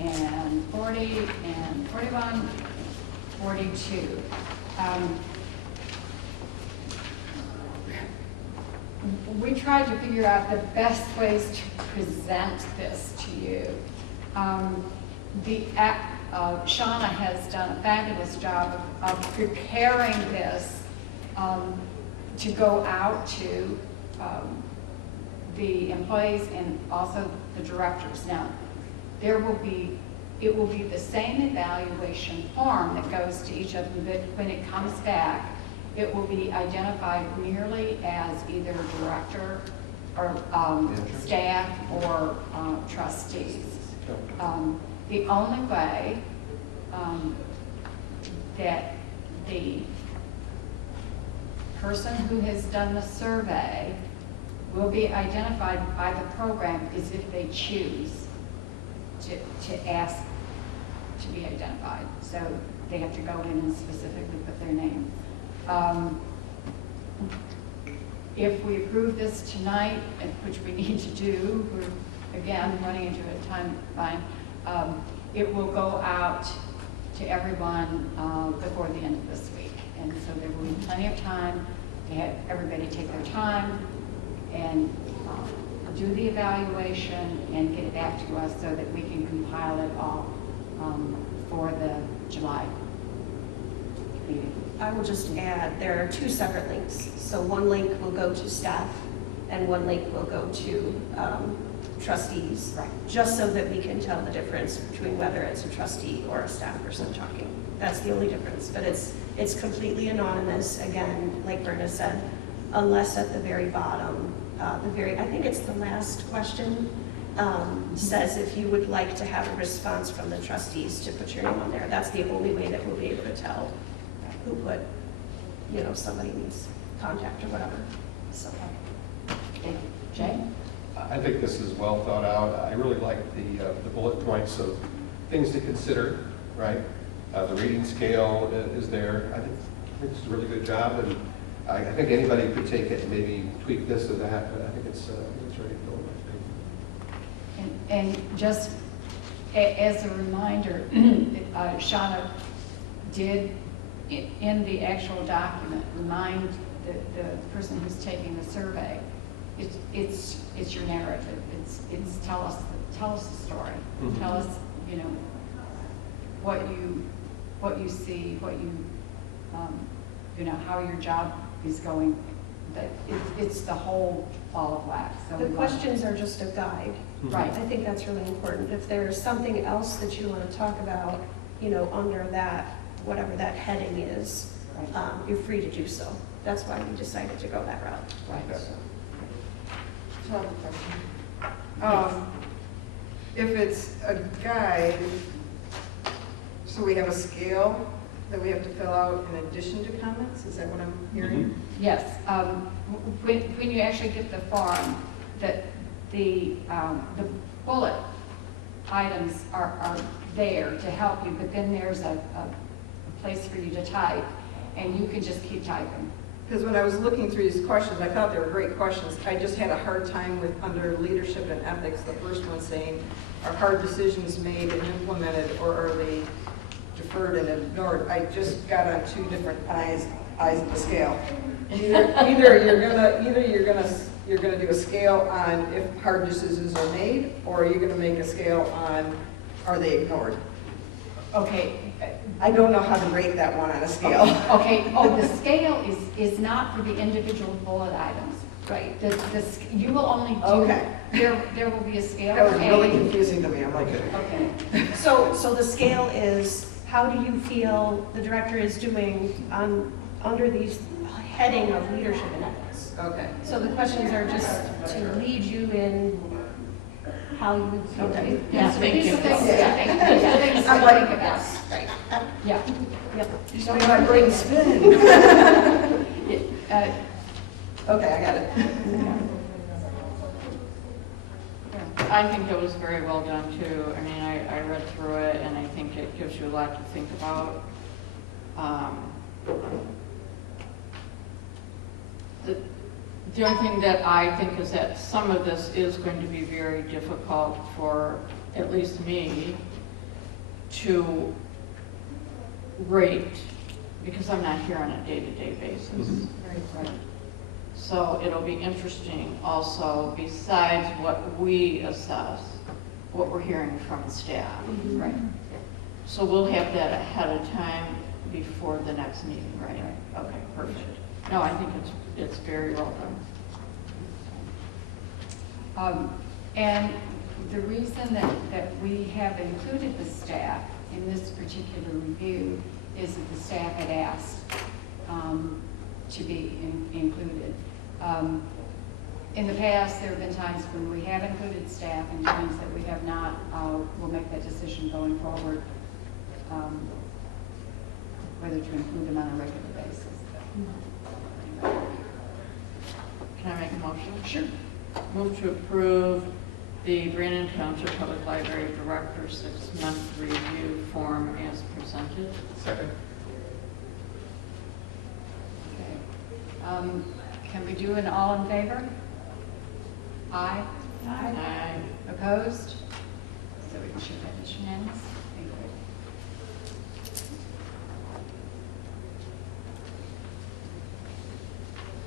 and 40 and 41, 42. we tried to figure out the best ways to present this to you. Shauna has done a fabulous job of preparing this to go out to the employees and also the directors. Now, it will be the same evaluation form that goes to each of them, but when it comes back, it will be identified merely as either director or staff or trustees. The only way that the person who has done the survey will be identified by the program is if they choose to ask to be identified. So they have to go in and specifically put their name. If we approve this tonight, which we need to do, we're again running into a timeline, it will go out to everyone before the end of this week. And so there will be plenty of time to have everybody take their time and do the evaluation and get it back to us so that we can compile it all for the July meeting. I will just add, there are 2 separate links. So one link will go to staff and one link will go to trustees. Right. Just so that we can tell the difference between whether it's a trustee or a staff person talking. That's the only difference, but it's completely anonymous, again, like Berna said, unless at the very bottom, I think it's the last question, says if you would like to have a response from the trustees to put your name on there. That's the only way that we'll be able to tell who put, somebody needs contact or whatever. So, Thank you. Jay? I think this is well thought out. I really like the bullet points of things to consider, right? The rating scale is there. I think it's a really good job, and I think anybody could take it and maybe tweak this or that, but I think it's ready to go. And just as a reminder, Shauna did, in the actual document, remind the person who's taking the survey, it's your narrative. It's tell us the story. Mm-hmm. Tell us, what you see, what you how your job is going. That it's the whole ball of wax. So the questions are just a guide. Right. I think that's really important. If there's something else that you want to talk about, under that, whatever that heading is, Right. You're free to do so. That's why we decided to go that route. Right. Yeah. So I have a question. If it's a guide, so we have a scale that we have to fill out in addition to comments? Is that what I'm hearing? Yes. When you actually get the form, that the bullet items are there to help you, but then there's a place for you to type, and you can just keep typing. Because when I was looking through these questions, I thought they were great questions. I just had a hard time with, under leadership and ethics, the first one saying, are hard decisions made and implemented, or are they deferred and ignored? I just got on 2 different eyes of the scale. Either you're gonna do a scale on if hard decisions are made, or you're gonna make a scale on are they ignored. Okay. I don't know how to rate that one on a scale. Okay. Oh, the scale is not for the individual bullet items. Right. You will only do. Okay. There will be a scale. That was really confusing to me. I'm like, Okay. So the scale is, how do you feel the director is doing under these heading of leadership and ethics? okay. So the questions are just to lead you in how you would feel. Okay. Yes. Thank These you. are things to think I'm like, about. yes. Right. Yeah. Yep. You just made my brain spin. Okay, I got it. I think it was very well done too. I mean, I read through it and I think it gives you a lot to think about. The only thing that I think is that some of this is going to be very difficult for at least me to rate because I'm not here on a day-to-day basis. Mhm. Right. So it'll be interesting also, besides what we assess, what we're hearing from staff. Right. So we'll have that ahead of time before the next meeting, right? Okay, perfect. No, I think it's very well done. And the reason that we have included the staff in this particular review is that the staff had asked to be included. In the past, there have been times when we have included staff and times that we have not. We'll make that decision going forward, whether to include them on a regular basis. Can I make a motion? Sure. Move to approve the Brandon Township Public Library Director 6-month review form as presented. Second. Okay. Can we do an all in favor? Aye. Aye. Opposed? So we should have this unanimous.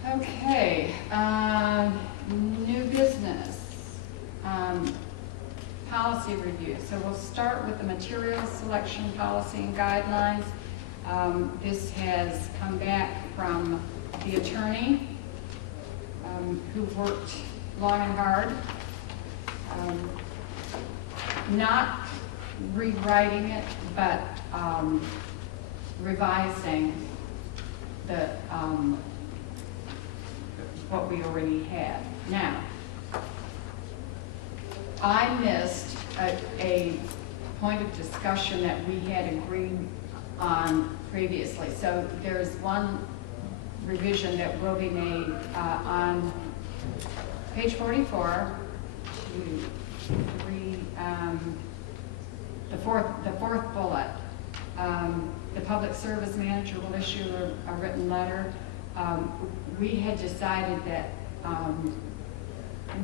Thank you. Okay, new business. Policy review. So we'll start with the materials selection policy and guidelines. This has come back from the attorney who worked long and hard, not rewriting it, but revising the what we already had. Now, I missed a point of discussion that we had agreed on previously. So there's one revision that will be made on page 44 to the fourth bullet. The public service manager will issue a written letter. We had decided that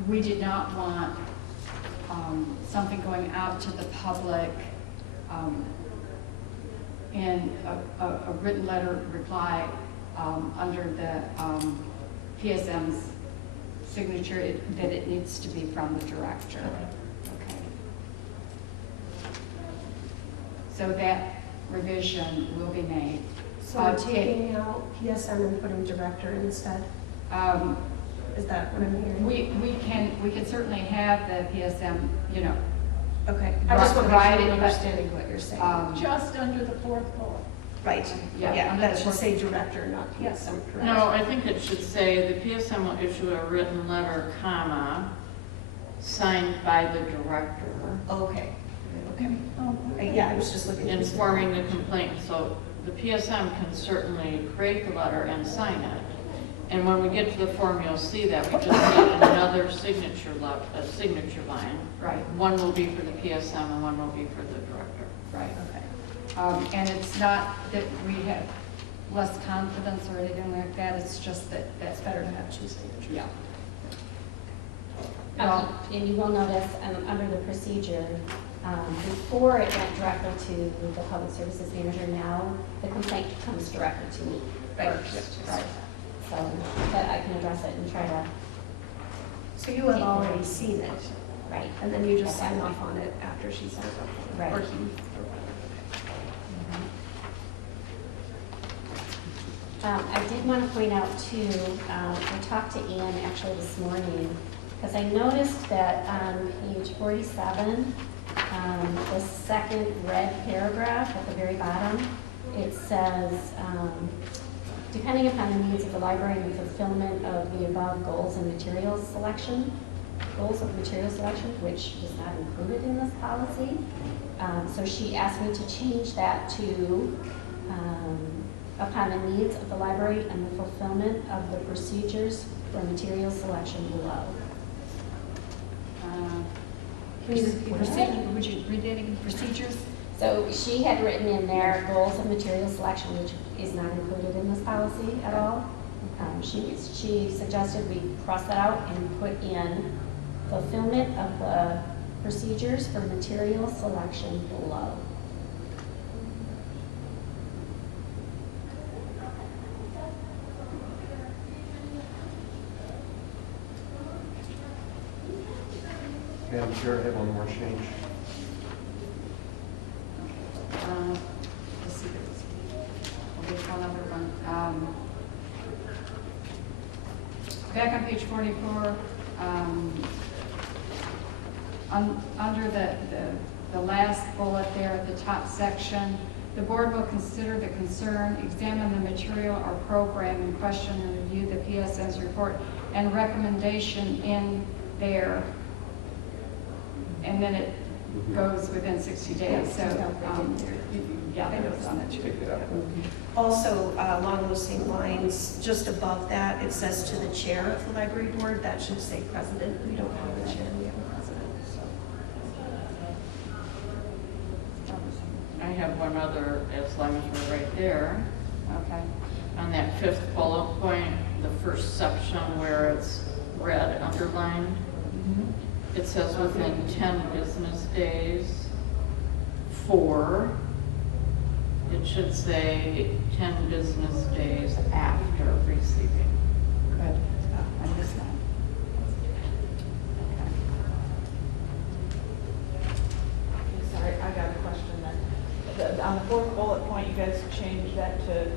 we did not want something going out to the public in a written letter reply under the PSM's signature, that it needs to be from the director. Okay. So that revision will be made. So we're taking out PSM and putting director instead? Is that what I'm hearing? We can certainly have the PSM, you know. Okay, I just want to make sure Provided, I'm but, understanding what you're saying. Just under the fourth bullet. Right, Yeah, yeah, under that the should fourth- say director, not Yes. PSM, correct? No, I think it should say the PSM will issue a written letter, comma, signed by the director, Okay, okay. Oh, Yeah, I was just looking. at this. informing the complainant. So the PSM can certainly create the letter and sign it. And when we get to the form, you'll see that we just need another signature line. Right. One will be for the PSM and one will be for the director. Right, okay. And it's not that we have less confidence or anything like that, it's just that that's better to have two signatures. Yeah. And you will notice under the procedure, before it went directly to the public services manager, now the complaint comes directly to me first. Right. So that I can address it and try to, So you have already seen it, right. and then you just sign off on it after she signs off on it? Right. Or he, or I did want to point out too, I talked to Ian actually this morning, because I noticed that on page 47, the second red paragraph at the very bottom, it says, depending upon the needs of the library and the fulfillment of the above goals of material selection, which is not included in this policy. So she asked me to change that to, upon the needs of the library and the fulfillment of the procedures for material selection below. Can you repeat that? Would you read that again? Procedures? So she had written in there goals of material selection, which is not included in this policy at all. She suggested we cross that out and put in fulfillment of the procedures for material selection below. And Jared, I have one more change. Let's see, there's one other one. Back on page 44, under the last bullet there at the top section, the board will consider the concern, examine the material or program in question, and review the PSM's report and recommendation in there. And then it goes within 60 days, so, yeah, that goes on that too. Take that out. Also, along those same lines, just above that, it says to the chair of the library board, that should say president. We don't have a chair, we have a president, so. I have one other, as long as we're right there. Okay. On that fifth bullet point, the first section where it's red underlined, it says within 10 business days for, it should say 10 business days after receiving. Good. I missed that. Sorry, I got a question then. On the fourth bullet point, you guys changed that to,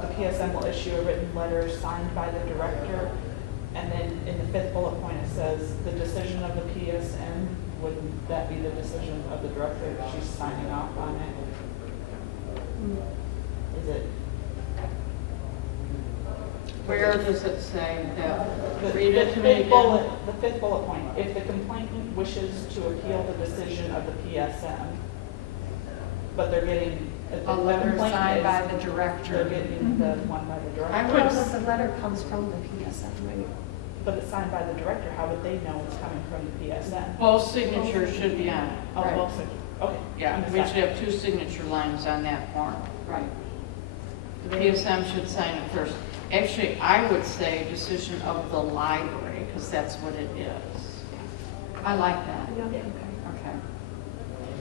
the PSM will issue a written letter signed by the director. And then in the fifth bullet point, it says the decision of the PSM, wouldn't that be the decision of the director if she's signing off on it? Is it? Where does it say that? The Read it to me fifth again. bullet, the fifth bullet point, if the complainant wishes to appeal the decision of the PSM, but they're getting. A letter signed by the director. They're getting the one by the director. I Well, would, but the letter comes from the PSM, right? But it's signed by the director, how would they know it's coming from the PSM? both signatures should be on it. Oh, Right. well, okay. Yeah, we should have 2 signature lines on that form. Right. The PSM should sign it first. Actually, I would say decision of the library, because that's what it is. I like that. Yeah. Okay.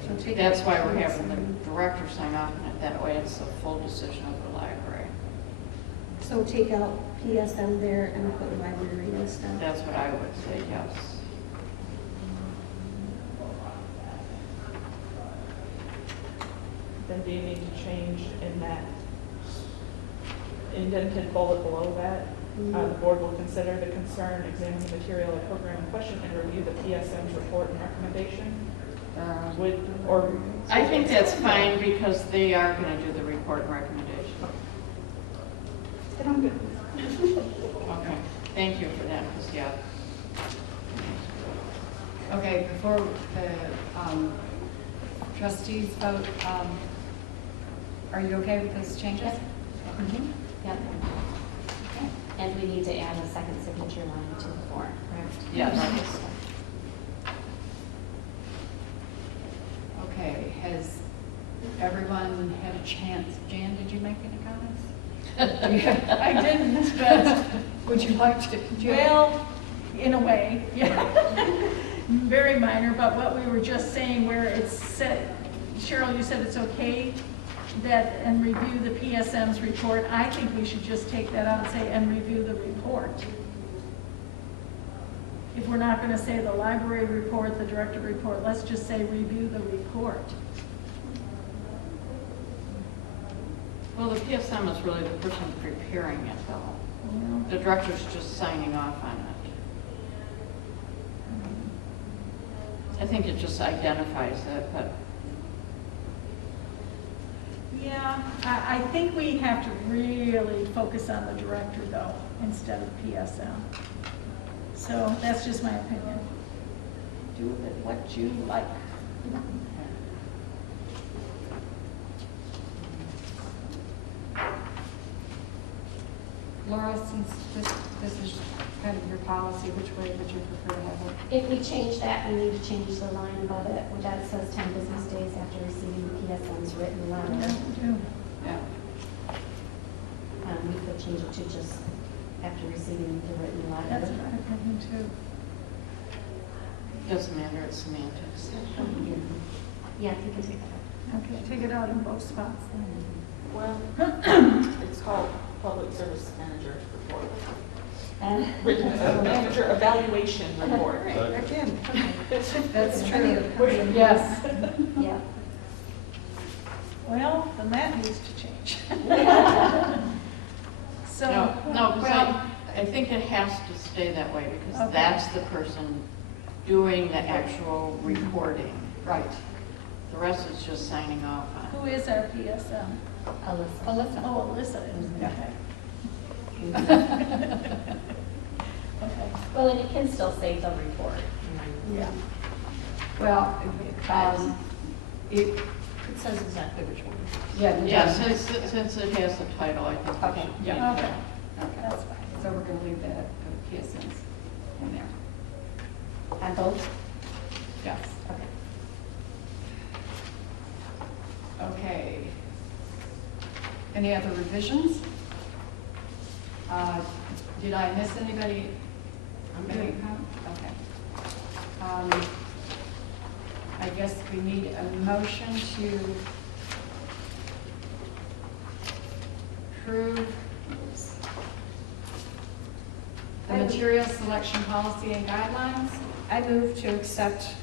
So take That's out why we're PSM. having the director sign off on it. That way it's the full decision of the library. So take out PSM there and put library instead. That's what I would say, yes. Then do you need to change in that indented bullet below that? The board will consider the concern, examine the material or program in question, and review the PSM's report and recommendation? Would, or? I think that's fine because they are going to do the report and recommendation. Then I'm good. Okay, thank you for that, because, yeah. Okay, before the trustees vote, are you okay with those changes? Yep. And we need to add a second signature line to the form, correct? Yes. Okay, has everyone had a chance? Jan, did you make any comments? I didn't, but, Would you like to? well, in a way, yeah. Very minor, but what we were just saying where it's said, Cheryl, you said it's okay that, and review the PSM's report. I think we should just take that out and say, and review the report. If we're not gonna say the library report, the director report, let's just say review the report. Well, the PSM is really the person preparing it, though. The director's just signing off on it. I think it just identifies it, but Yeah, I think we have to really focus on the director though, instead of PSM. So that's just my opinion. Do with it what you like. Laura, since this is kind of your policy, which way would you prefer to have it? If we change that, we need to change the line above it, where that says 10 business days after receiving the PSM's written letter. Yeah. We could change it to just after receiving the written letter. That's my opinion too. doesn't matter, it's semantics. Yeah, you can take that out. Okay, take it out in both spots then. Well, it's called Public Service Manager's Report. Manager evaluation report. Again, That's true. Yes. Yeah. Well, then that needs to change. So, No, because I think it has to stay that way because Okay. that's the person doing the actual reporting. Right. The rest is just signing off on who is our PSM? Alyssa. Oh, Alyssa is, Yeah. okay. Okay, Well, and it can still say the report. yeah. Well, it, It says exactly which one. yeah, it. Yeah, since it has the title, I think. we Okay. should Yeah. leave Okay, that. okay. that's fine. So we're going to leave that PSNs in there. On both? Yes. Okay. Okay. Any other revisions? Did I miss anybody? Any comment? Okay. I guess we need a motion to approve the material selection policy and guidelines. I move to accept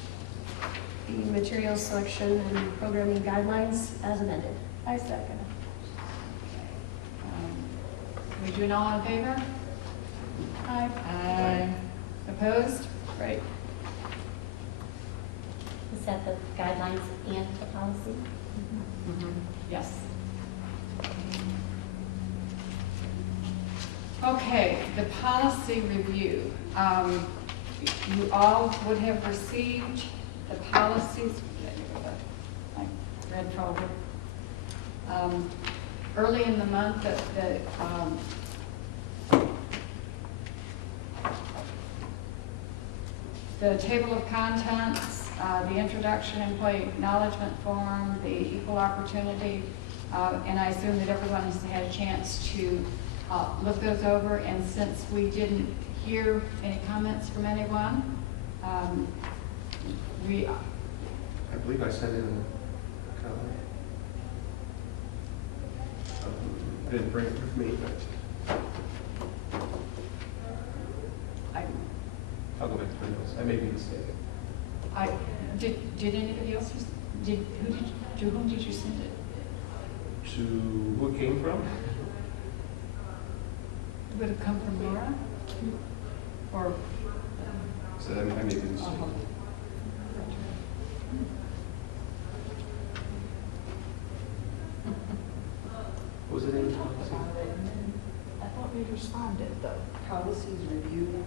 the material selection and programming guidelines as amended. I second We do it all in favor? it. Aye. Opposed? Right. Is that the guidelines and the policy? Yes. Okay, the policy review. You all would have received the policies, my red folder. Early in the month, the table of contents, the introduction, employee acknowledgement form, the equal opportunity, and I assume that everyone has had a chance to look those over, and since we didn't hear any comments from anyone, we, I believe I sent in a comment. I didn't bring it with me, but I'll go back to my notes. I may be mistaken. did anybody else, to whom did you send it? To who it came from? Would it come from Laura? Or? So I may be mistaken. What was the name of the policy? I thought we responded though. policies review.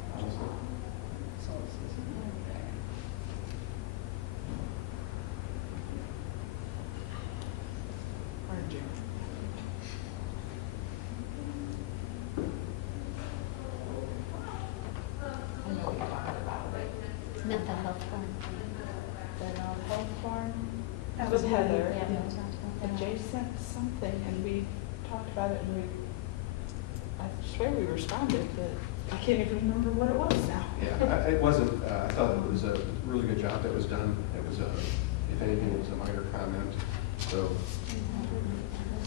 Or in June. I know we talked about it. Mental health form. The health form That with was Heather. Yeah, we talked about And that. Jay sent something and we talked about it and I swear we responded, but I can't even remember what it was now. Yeah, it wasn't, I thought it was a really good job that was done. It was a, if anything, it was a minor comment, so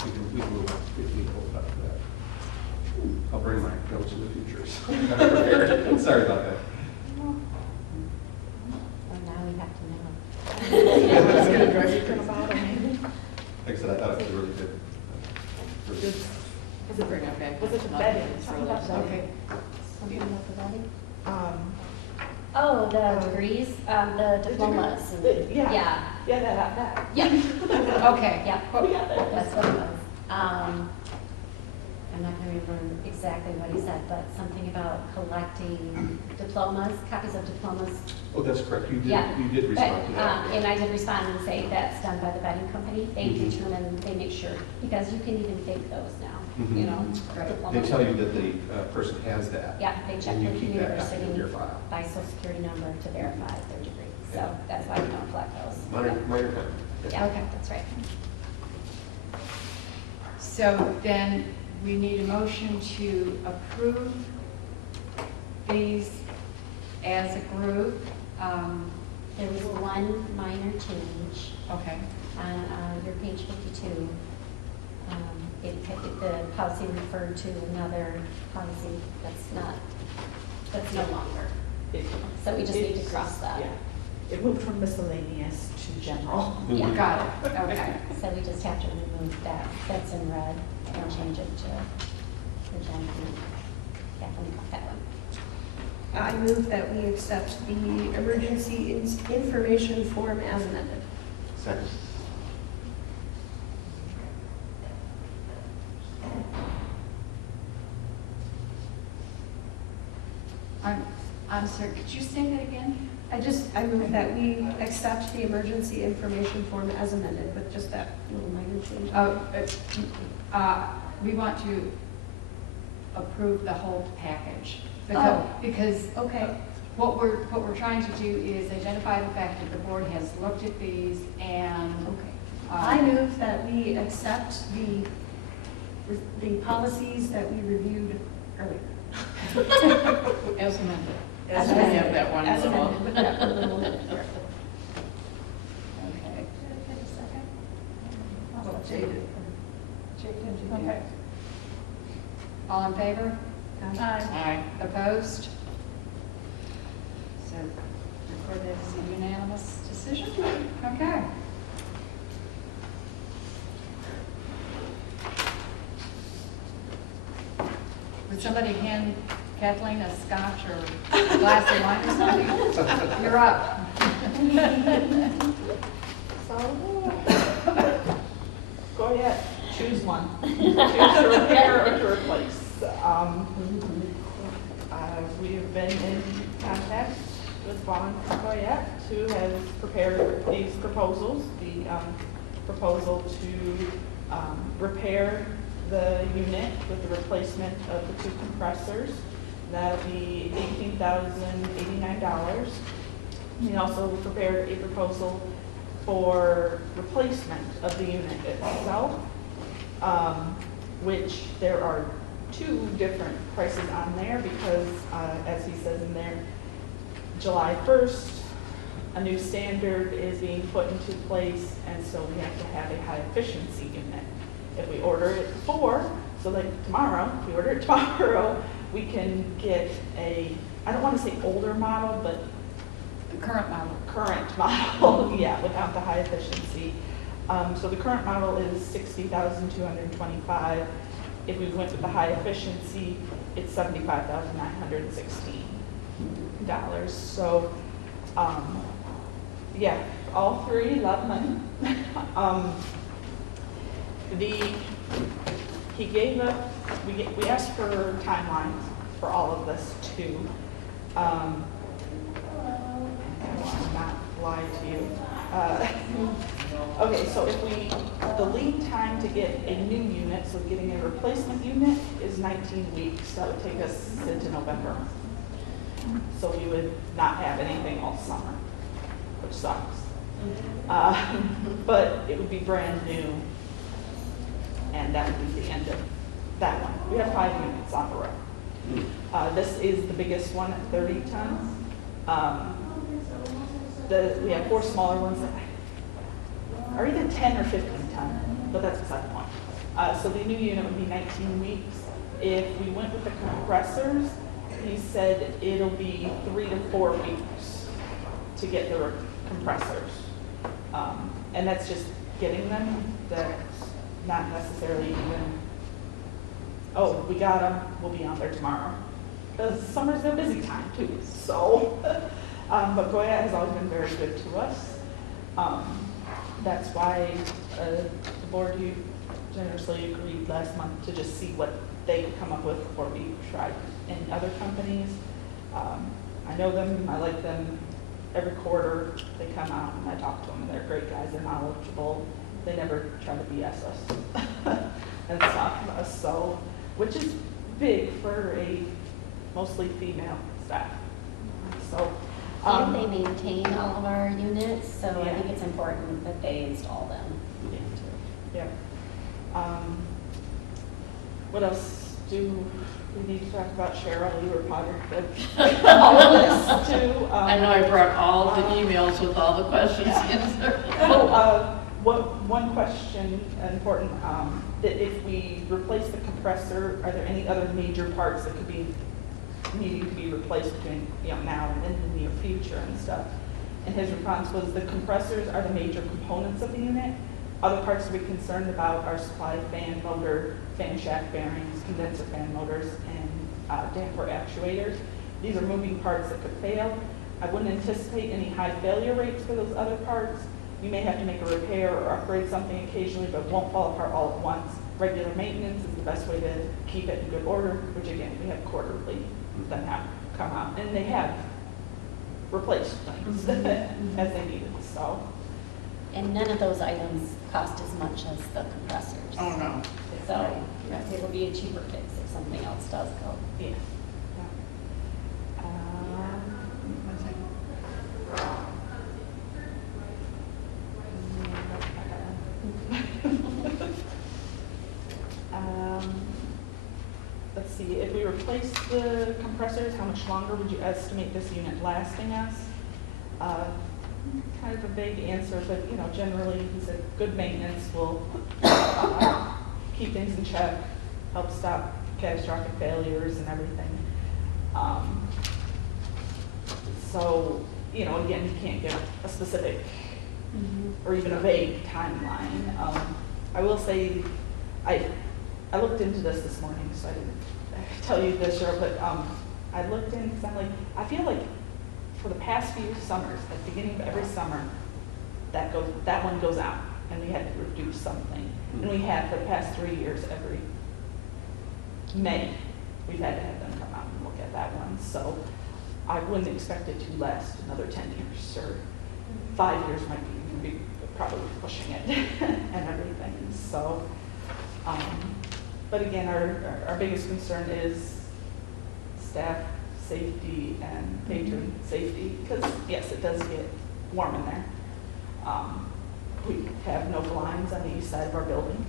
we can move up to that. I'll bring my notes in the future. So. Sorry about that. Well, now we have to know. It's gonna drive you Talking about it, maybe. Like I said, I thought it was really good. Really good. Was it, Bring it back. was it the bedding? Something about bedding. Okay. Something about the wedding? Oh, the degrees, the diplomas. and- Yeah. Yeah, Yeah, that. yeah, Okay. yeah. We got there. That's what it was. I'm not gonna remember exactly what he said, but something about collecting diplomas, copies of diplomas. Oh, that's correct. You Yeah. did respond to that. And I did respond and say that's done by the bedding company. They Mhm. determine, they make sure, because you can even fake those now, Mhm. you know. Right. diplomas. They tell you that the person has that. Yeah, they check And you with the keep that copy in university your file. by social security number to verify their degree. So Yeah. that's why we don't collect those. Minor comment. Yeah, okay, that's right. So then we need a motion to approve these as a group. There was one minor change Okay. on your page 52. The policy referred to another policy that's not That's no longer. It- So we just need to it's cross just- that. Yeah, it moved from miscellaneous to general. Yeah. Got it, okay. So we just have to remove that, that's in red, and change it to the general. Definitely got that one. I move that we accept the emergency information form as amended. Second. I'm sorry, could you say that again? I move that we accept the emergency information form as amended with just that little minor change. We want to approve the whole package. Oh. Because Okay. what we're trying to do is identify the fact that the board has looked at these and. Okay. I move that we accept the policies that we reviewed earlier. As amended. As We have amended. that one As little. amended, with that one little amendment. Okay. Well, Jaded. Okay. All in favor? Aye. Aye. Opposed? So record that as a unanimous decision? Okay. Would somebody hand Kathleen a scotch or a glass of wine or something? You're up. So, go ahead, choose one. Choose to repair or to replace. We've been in contact with Vaughn Goyette, who has prepared these proposals. The proposal to repair the unit with the replacement of the 2 compressors. That'll be $18,089. He also prepared a proposal for replacement of the unit itself, which there are 2 different prices on there because, as he says in there, July 1st, a new standard is being put into place, and so we have to have a high efficiency unit. If we order it before, so like tomorrow, if we order it tomorrow, we can get a, I don't want to say older model, but The current model. current model, yeah, without the high efficiency. So the current model is $60,225. If we went with the high efficiency, it's $75,916. So, yeah, all 3 love money. He gave us, we asked for timelines for all of this too. I will not lie to you. Okay, so if the lead time to get a new unit, so getting a replacement unit, is 19 weeks. That would take us into November. So we would not have anything all summer, which sucks. But it would be brand new, and that would be the end of that one. We have 5 units on the road. This is the biggest one at 30 tons. We have 4 smaller ones that are either 10 or 15 ton, but that's beside the point. So the new unit would be 19 weeks. If we went with the compressors, he said it'll be 3 to 4 weeks to get the compressors. And that's just getting them. That's not necessarily even, oh, we got them, we'll be on there tomorrow. Because summer's their busy time too, so. But Goya has always been very good to us. That's why the board generously agreed last month to just see what they could come up with before we tried any other companies. I know them, I like them. Every quarter they come out and I talk to them, and they're great guys, they're knowledgeable. They never try to BS us and stuff. So, which is big for a mostly female staff. So. And they maintain all of our units, so I Yeah. think it's important that they install them. Yeah. What else do we need to talk about? Cheryl, you were part of all of this too. I know I brought all the emails with all the questions answered. One question, important, that if we replace the compressor, are there any other major parts that could be needing to be replaced between, now and in the near future and stuff. And his response was, the compressors are the major components of the unit. Other parts to be concerned about are supply fan motor, fan shaft bearings, condenser fan motors, and damper actuators. These are moving parts that could fail. I wouldn't anticipate any high failure rates for those other parts. You may have to make a repair or upgrade something occasionally, but it won't fall apart all at once. Regular maintenance is the best way to keep it in good order, which again, we have quarterly that have come out, and they have replaced things as they needed, so. And none of those items cost as much as the compressors. Oh, no. So it'll be a cheaper fix if something else does go. Yeah. Let's see, if we replace the compressors, how much longer would you estimate this unit lasting us? Kind of a vague answer, but generally, he said good maintenance will keep things in check, help stop catastrophic failures and everything. So, again, you can't give a specific or even a vague timeline. I will say, I looked into this morning, so I didn't tell you this, Cheryl, but I looked in, because I feel like for the past few summers, at the beginning of every summer, that one goes out, and we had to reduce something. And we had for the past 3 years, every May, we've had to have them come out and look at that one. So I wouldn't expect it to last another 10 years, or 5 years might be probably pushing it and everything. So, but again, our biggest concern is staff safety and patron safety, because yes, it does get warm in there. We have no blinds on the east side of our building,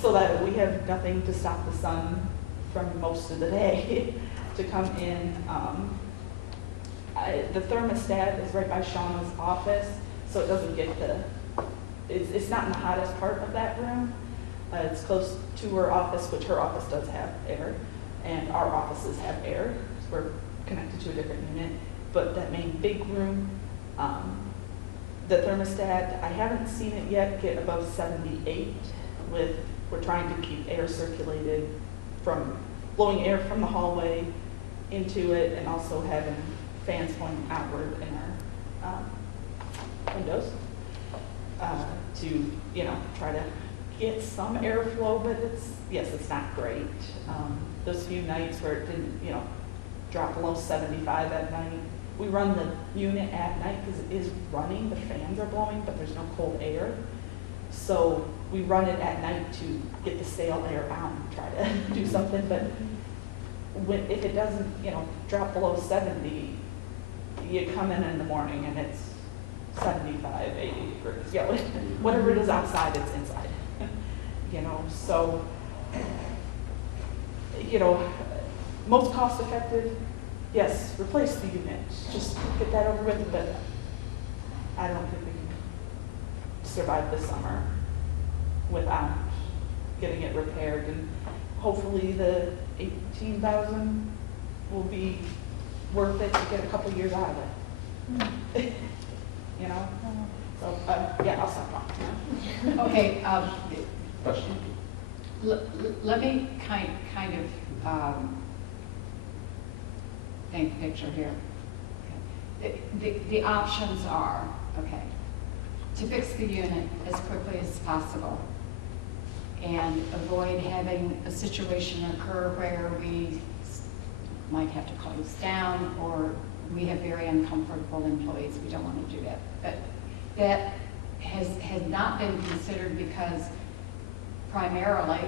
so that we have nothing to stop the sun from most of the day to come in. The thermostat is right by Shauna's office, so it doesn't get it's not in the hottest part of that room. It's close to her office, which her office does have air, and our offices have air. So we're connected to a different unit. But that main big room, the thermostat, I haven't seen it yet get above 78. We're trying to keep air circulated from blowing air from the hallway into it, and also having fans pointing outward in our windows to try to get some airflow, but it's not great. Those few nights where it didn't drop below 75 at night, we run the unit at night because it is running, the fans are blowing, but there's no cold air. So we run it at night to get the stale air out and try to do something, but if it doesn't drop below 70, you come in the morning and it's 75, 80 degrees, whatever it is outside, it's inside. So, most cost effective, yes, replace the unit, just get that over with, but I don't think we can survive the summer without getting it repaired, and hopefully the 18,000 will be worth it to get a couple years out of it. So, yeah, I'll stop talking. Okay, Question? let me kind of paint the picture here. Okay. The options are, okay, to fix the unit as quickly as possible and avoid having a situation occur where we might have to close down, or we have very uncomfortable employees. We don't want to do that. But that has not been considered because primarily,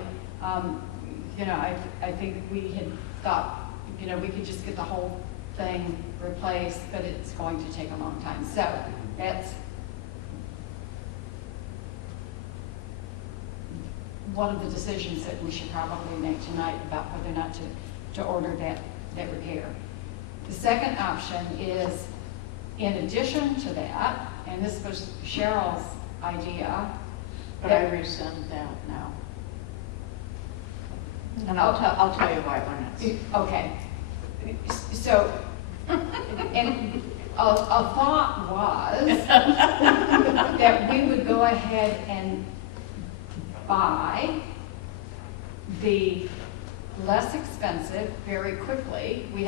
I think we had thought, we could just get the whole thing replaced, but it's going to take a long time. So that's one of the decisions that we should probably make tonight about whether or not to order that repair. The second option is, in addition to that, and this was Cheryl's idea. But I rescind that now. And I'll tell you why when it's. Okay. So, and a thought was that we would go ahead and buy the less expensive very quickly. We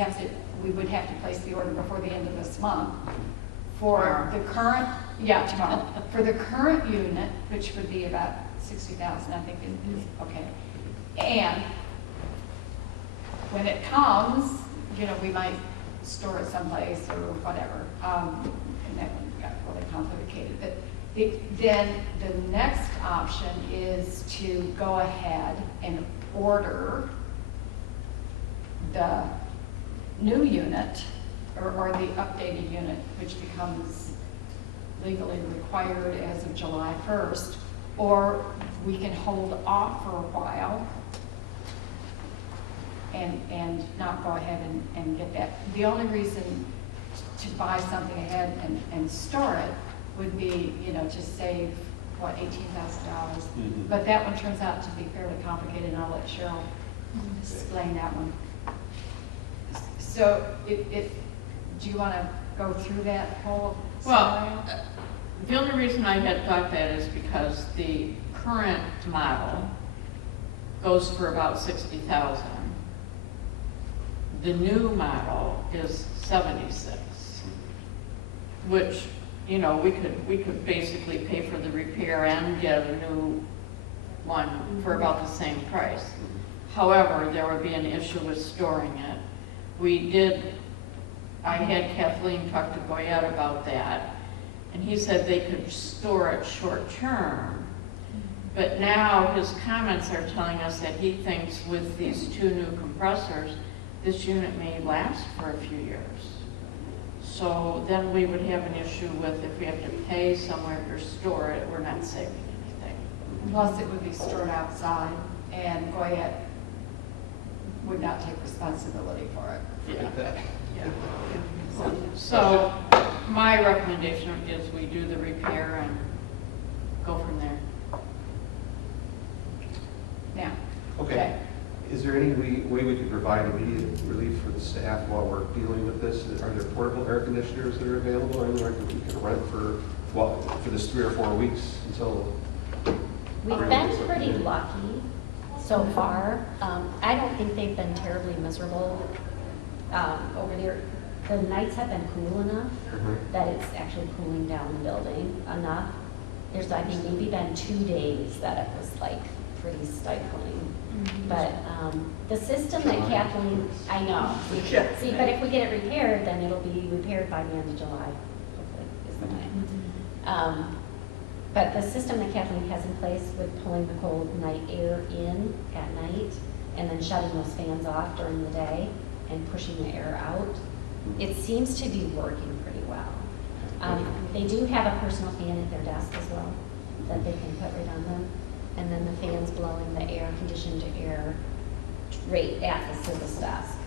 would have to place the order before the end of this month for the current, tomorrow, for the current unit, which would be about 60,000, I think, okay. And when it comes, we might store it someplace or whatever, and that one got really complicated. But then the next option is to go ahead and order the new unit or the updated unit, which becomes legally required as of July 1st, or we can hold off for a while and not go ahead and get that. The only reason to buy something ahead and store it would be, to save, what, $18,000? Mhm. But that one turns out to be fairly complicated, and I'll let Cheryl explain that one. So do you want to go through that whole scenario? Well, the only reason I had thought that is because the current model goes for about 60,000. The new model is 76, which, we could basically pay for the repair and get a new one for about the same price. However, there would be an issue with storing it. I had Kathleen talk to Goyette about that, and he said they could store it short term. But now his comments are telling us that he thinks with these two new compressors, this unit may last for a few years. So then we would have an issue with if we have to pay somewhere to store it, we're not saving anything. Plus, it would be stored outside, and Goyette would not take responsibility for it. Yeah. So my recommendation is we do the repair and go from there. Yeah. Okay. Is there any way we could provide immediate relief for the staff while we're dealing with this? Are there portable air conditioners that are available anywhere that we can rent for this 3 or 4 weeks until? We've been pretty lucky so far. I don't think they've been terribly miserable over there. The nights have been cool enough that it's actually cooling down the building enough. There's, I think, maybe been 2 days that it was like pretty stifling. But the system that Kathleen, I know. See, but if we get it repaired, then it'll be repaired by the end of July, hopefully, is the plan. But the system that Kathleen has in place with pulling the cold night air in at night and then shutting those fans off during the day and pushing the air out, it seems to be working pretty well. They do have a personal fan at their desk as well that they can put right on them. And then the fans blowing the air conditioned air right at the service desk.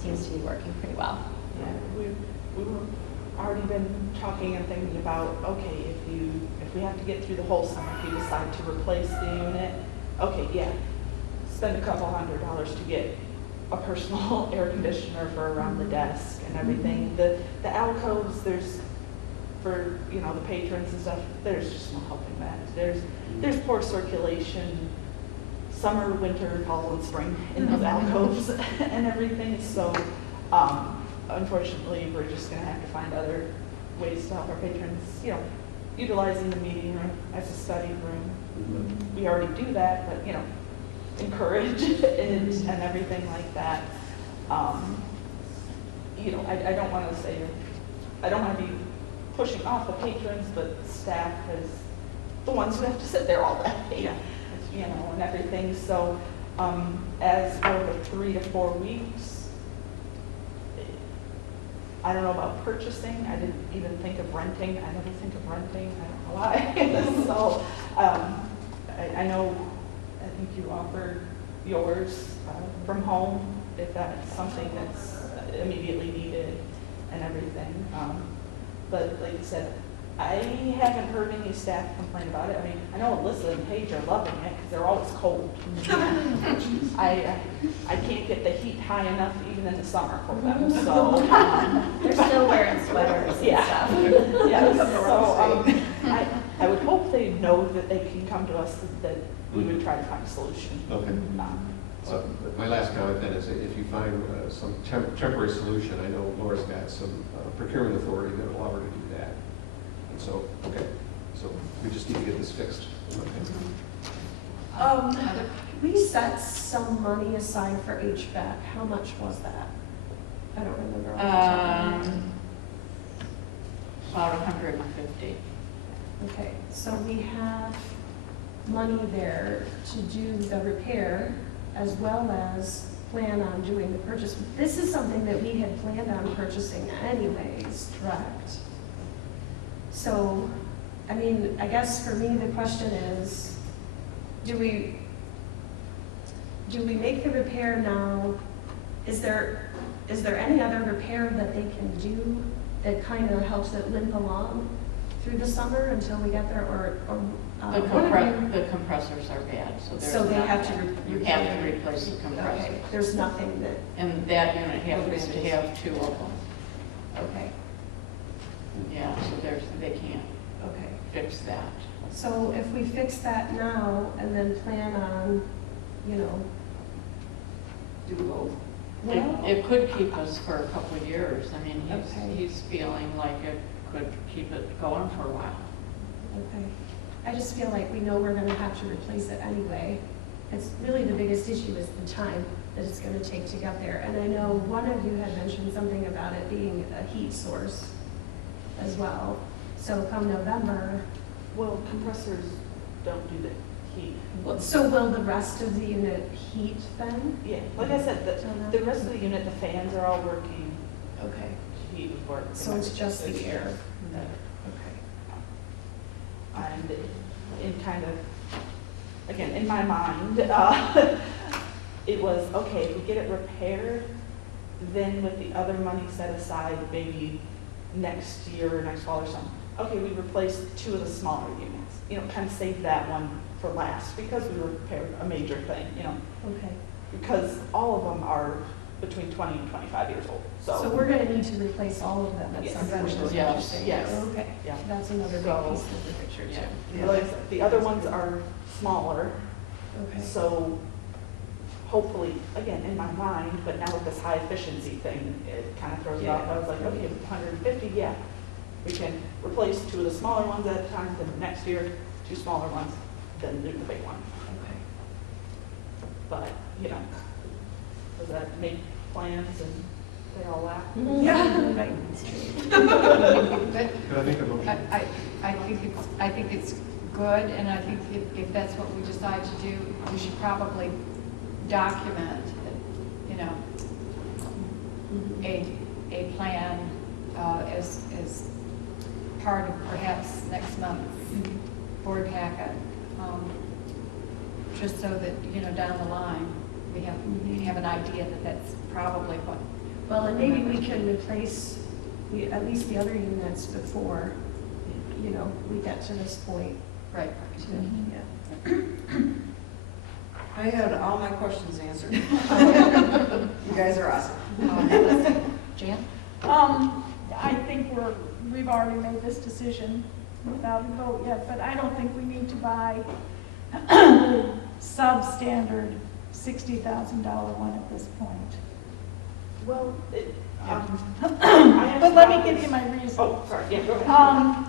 Seems to be working pretty well. Yeah, we were already been talking and thinking about, okay, if we have to get through the whole summer, if you decide to replace the unit, okay, yeah, spend a couple $100 to get a personal air conditioner for around the desk and everything. The alcoves, there's, for the patrons and stuff, there's just no helping that. There's poor circulation, summer, winter, fall, and spring in those alcoves and everything. So unfortunately, we're just going to have to find other ways to help our patrons. Utilizing the meeting room as a study room. We already do that, but encourage it and everything like that. I don't want to say, I don't want to be pushing off the patrons, but staff is the ones who have to sit there all day, and everything. So as for the 3 to 4 weeks, I don't know about purchasing. I didn't even think of renting. I never think of renting. I don't know why. So I know, I think you offered yours from home, if that's something that's immediately needed and everything. But like you said, I haven't heard any staff complain about it. I mean, I know Alyssa and Paige are loving it because they're always cold. I can't get the heat high enough even in the summer for them, so. They're still wearing sweaters and Yeah. stuff. Yeah, so, I would hope they know that they can come to us, that we would try to find a solution. Okay. So my last comment then is if you find some temporary solution, I know Laura's got some procurement authority that will allow her to do that. And so, okay, so we just need to get this fixed. Okay. We set some money aside for HVAC. How much was that? I don't remember. off the top of my head. About 150. Okay, so we have money there to do the repair as well as plan on doing the purchase. This is something that we had planned on purchasing anyways, correct? So, I mean, I guess for me, the question is, do we make the repair now? Is there any other repair that they can do that kind of helps it limp along through the summer until we get there, or The compressors are bad, so there's So they have to nothing. re- You have to replace the compressor. Okay, there's nothing that, And that unit happens to have 2 of them. okay, Yeah, so they can't okay. fix that. So if we fix that now and then plan on, Do both. well, It could keep us for a couple of years. I mean, Okay. he's feeling like it could keep it going for a while. okay. I just feel like we know we're gonna have to replace it anyway. It's really the biggest issue is the time that it's gonna take to get there. And I know one of you had mentioned something about it being a heat source as well. So come November, Well, compressors don't do the heat. so will the rest of the unit heat then? Yeah, like I said, the rest of the unit, the fans are all working, Okay, heat would work. so it's just the air. that- Okay. And in kind of, again, in my mind, it was, okay, if we get it repaired, then with the other money set aside, maybe next year or next fall or something, okay, we replaced 2 of the smaller units, kind of save that one for last, because we repaired a major thing, Okay. because all of them are between 20 and 25 years old, So we're gonna need to replace all of them at Yes. some point. is what Yes. you're saying. Yes. Okay, Yeah. that's another big So- piece of the picture too. Like I said, the other ones are smaller, Okay. so hopefully, again, in my mind, but now with this high efficiency thing, it kind of throws it off. I was like, okay, 150, yeah, we can replace 2 of the smaller ones at a time, then next year, 2 smaller ones, then do the big one. Okay. But, does that make plans and they all laugh? Yeah, right. But Could I make a motion? I think it's good, and I think if that's what we decide to do, we should probably document, a plan as part of perhaps next month's board packet, just so that, down the line, we have an idea that that's probably what. Well, and maybe we can replace at least the other units before, we get to this point. Right. too. Yeah. I had all my questions answered. You guys are awesome. Jan? I think we've already made this decision without a vote yet, but I don't think we need to buy substandard $60,000 one at this point. Well, But let me give you my reason. Oh, sorry, yeah, go ahead.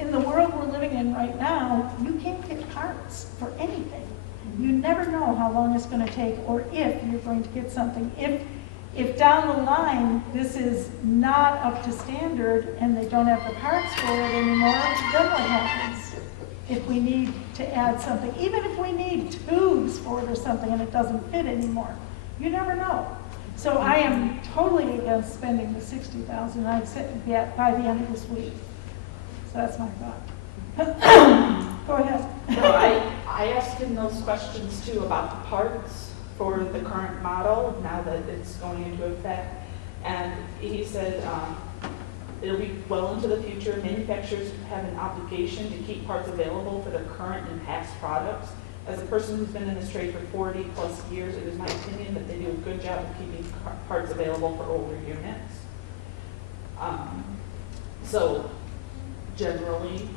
In the world we're living in right now, you can't get parts for anything. You never know how long it's going to take or if you're going to get something. If down the line this is not up to standard and they don't have the parts for it anymore, then what happens? If we need to add something, even if we need tubes for it or something and it doesn't fit anymore, you never know. So I am totally against spending the $60,000 I'd said by the end of this week. So that's my thought. Go ahead. So I asked him those questions too about the parts for the current model, now that it's going into effect. And he said, It'll be well into the future. Manufacturers have an obligation to keep parts available for their current and past products. As a person who's been in this trade for 40 plus years, it is my opinion that they do a good job of keeping parts available for older units. So generally,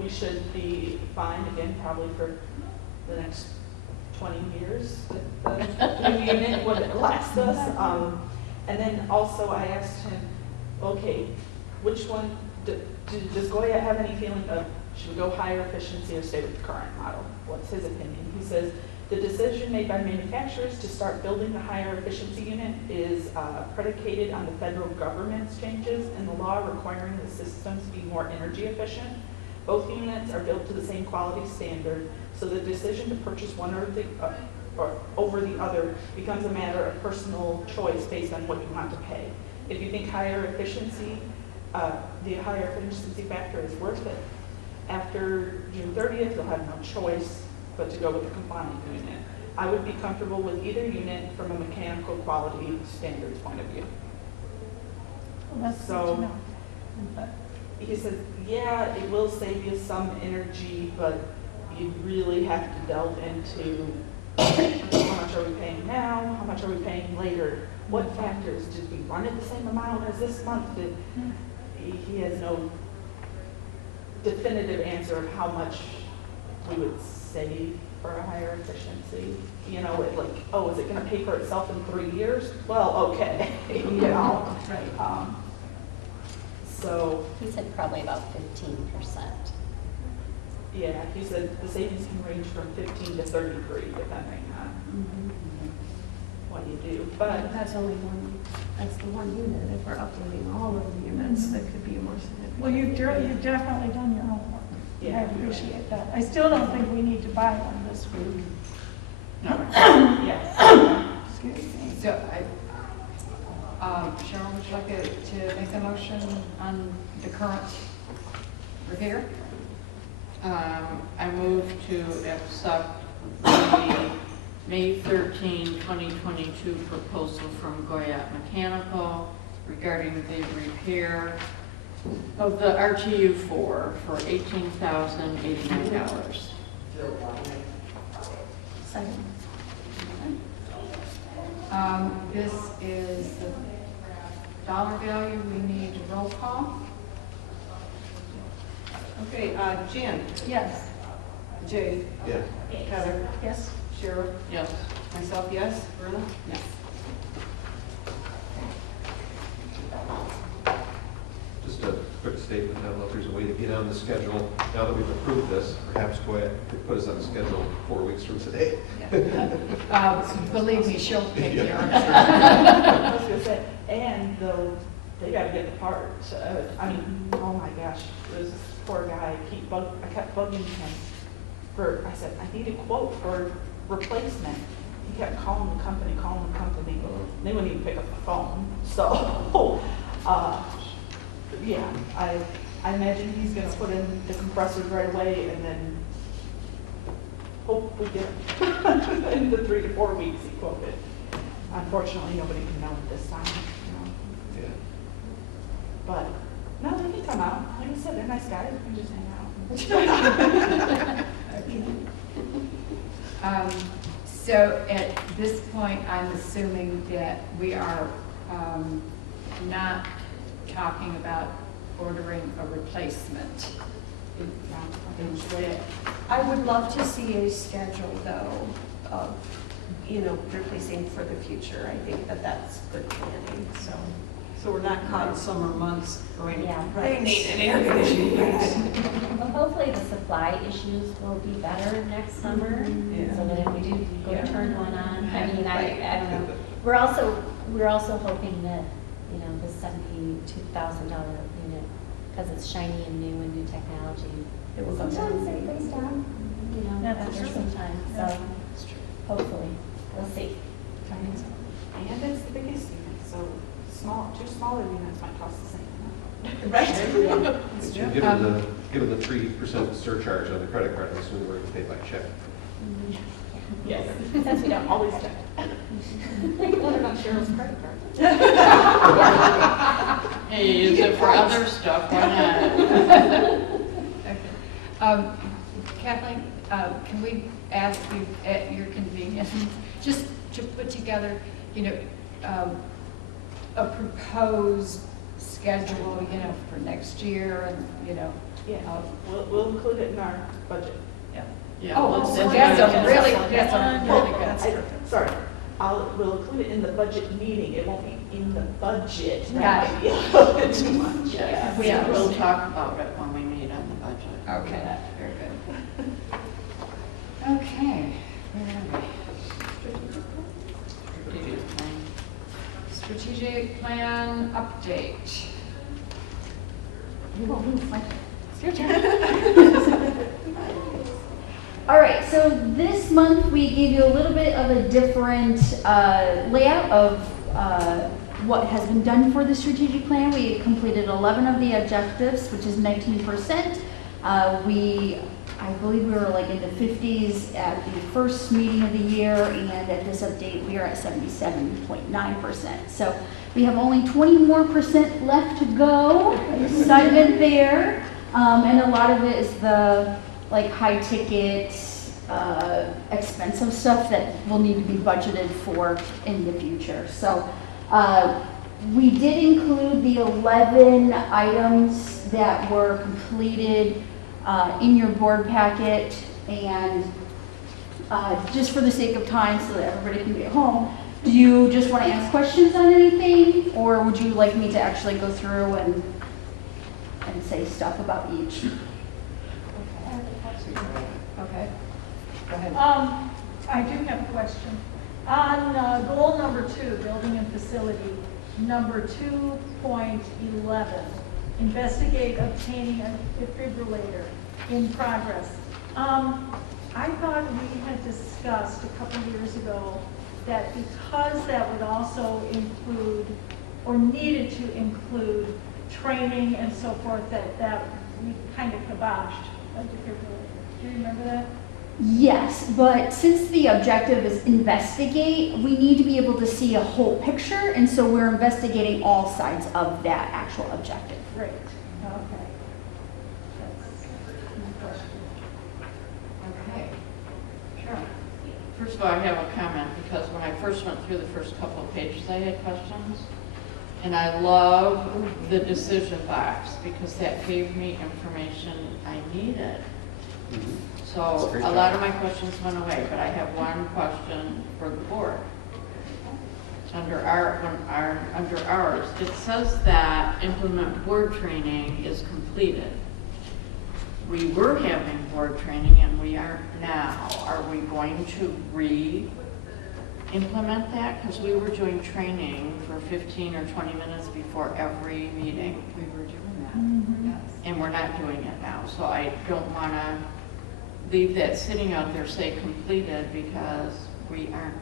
we should be fine, again, probably for the next 20 years, that the new unit would last us. And then also I asked him, okay, which one, does Goya have any feeling of, should we go higher efficiency or stay with the current model? What's his opinion? He says, the decision made by manufacturers to start building the higher efficiency unit is predicated on the federal government's changes in the law requiring the systems to be more energy efficient. Both units are built to the same quality standard, so the decision to purchase one or over the other becomes a matter of personal choice based on what you want to pay. If you think higher efficiency, the higher efficiency factor is worth it, after June 30th, you'll have no choice but to go with the compliant unit. I would be comfortable with either unit from a mechanical quality standards point of view. Well, that's good So- to know. But He said, yeah, it will save you some energy, but you really have to delve into how much are we paying now, how much are we paying later, what factors, did we run it the same amount as this month? He has no definitive answer of how much we would save for a higher efficiency. You know, it like, oh, is it gonna pay for itself in 3 years? Well, okay, you know. Right. So, He said probably about 15%. yeah, he said the savings can range from 15 to 33, depending on what you do. But That's only one, that's the one unit. If we're updating all of the units, that could be a more significant. well, you've definitely done your homework. I Yeah. appreciate that. I still don't think we need to buy one this week. yes, Excuse me. So Cheryl, would you like to make a motion on the current repair? I move to accept the May 13, 2022 proposal from Goya Mechanical regarding the repair of the RTU4 for $18,089. Second. This is the dollar value. We need roll call. Okay, Jan, Yes. Jay, Yeah. Heather, Yes? Cheryl, Yes. myself, yes, Verna? Yes. Just a quick statement, I don't know if there's a way to get on the schedule, now that we've approved this, perhaps Goya could put us on the schedule 4 weeks from today. Believe me, she'll take care of it. I was gonna say, and though, they gotta get the parts. I mean, oh my gosh, there's this poor guy, I kept bugging him I said, I need a quote for replacement. He kept calling the company, they wouldn't even pick up the phone. So, yeah, I imagine he's gonna put in the compressors right away and then hope we get it in the 3 to 4 weeks he quoted. Unfortunately, nobody can know at this time, you know. Yeah. But, no, they can come out. Like I said, they're nice guys, we can just hang out. So at this point, I'm assuming that we are not talking about ordering a replacement. I would love to see a schedule, though, of, replacing for the future. I think that that's good planning, so. So we're not caught in summer months going, Yeah. they need an air conditioning unit. Well, hopefully the supply issues will be better next summer, Yeah. so that if we do go Yeah. to turn one on, I mean, Right. I don't know. We're also hoping that, the $72,000 unit, because it's shiny and new and new technology, It will come sometimes down. it breaks down, That's after true. some time, Yeah. so hopefully, we'll see. And it's the biggest unit, so two smaller units might cost the same. Right. Given the 3% surcharge on the credit card, I assume we're going to pay by check. Yes. Since we don't Always have check. it. Put it on Cheryl's credit card. Hey, you use it for other stuff, why not? Okay. Kathleen, can we ask you at your convenience, just to put together, a proposed schedule, for next year and, Yeah, we'll include it in our budget. Yeah, Oh, let's- so that's that's good. a really good. That's perfect. Sorry, we'll include it in the budget meeting, it won't be in the budget. Got That might be a little bit too much. Yeah, we'll talk about it when we meet on the budget. Okay, very good. Okay, where are we? Strategic plan. Strategic plan update. It's your turn. All right, so this month we gave you a little bit of a different layout of what has been done for the strategic plan. We completed 11 of the objectives, which is 19%. I believe we were like in the 50s at the first meeting of the year, and at this update we are at 77.9%. So we have only 20 more % left to go. Excitement there, and a lot of it is the high ticket, expensive stuff that will need to be budgeted for in the future. So we did include the 11 items that were completed in your board packet, and just for the sake of time so that everybody can be at home, do you just want to ask questions on anything, or would you like me to actually go through and say stuff about each? Okay, go ahead. I do have a question. On goal number 2, building and facility, number 2.11, investigate obtaining a defibrillator in progress. I thought we had discussed a couple years ago that because that would also include, or needed to include, training and so forth, that we kind of kiboshed a defibrillator. Do you remember that? Yes, but since the objective is investigate, we need to be able to see a whole picture, and so we're investigating all sides of that actual objective. Great, okay. That's my question. Okay, sure. First of all, I have a comment, because when I first went through the first couple of pages, I had questions. And I love the decision box, because that gave me information I needed. So a lot of my questions went away, but I have one question for the board. Under ours, it says that implement board training is completed. We were having board training and we aren't now. Are we going to re-implement that? Because we were doing training for 15 or 20 minutes before every meeting. We were doing that, yes. And we're not doing it now. So I don't want to leave that sitting out there, say completed, because we aren't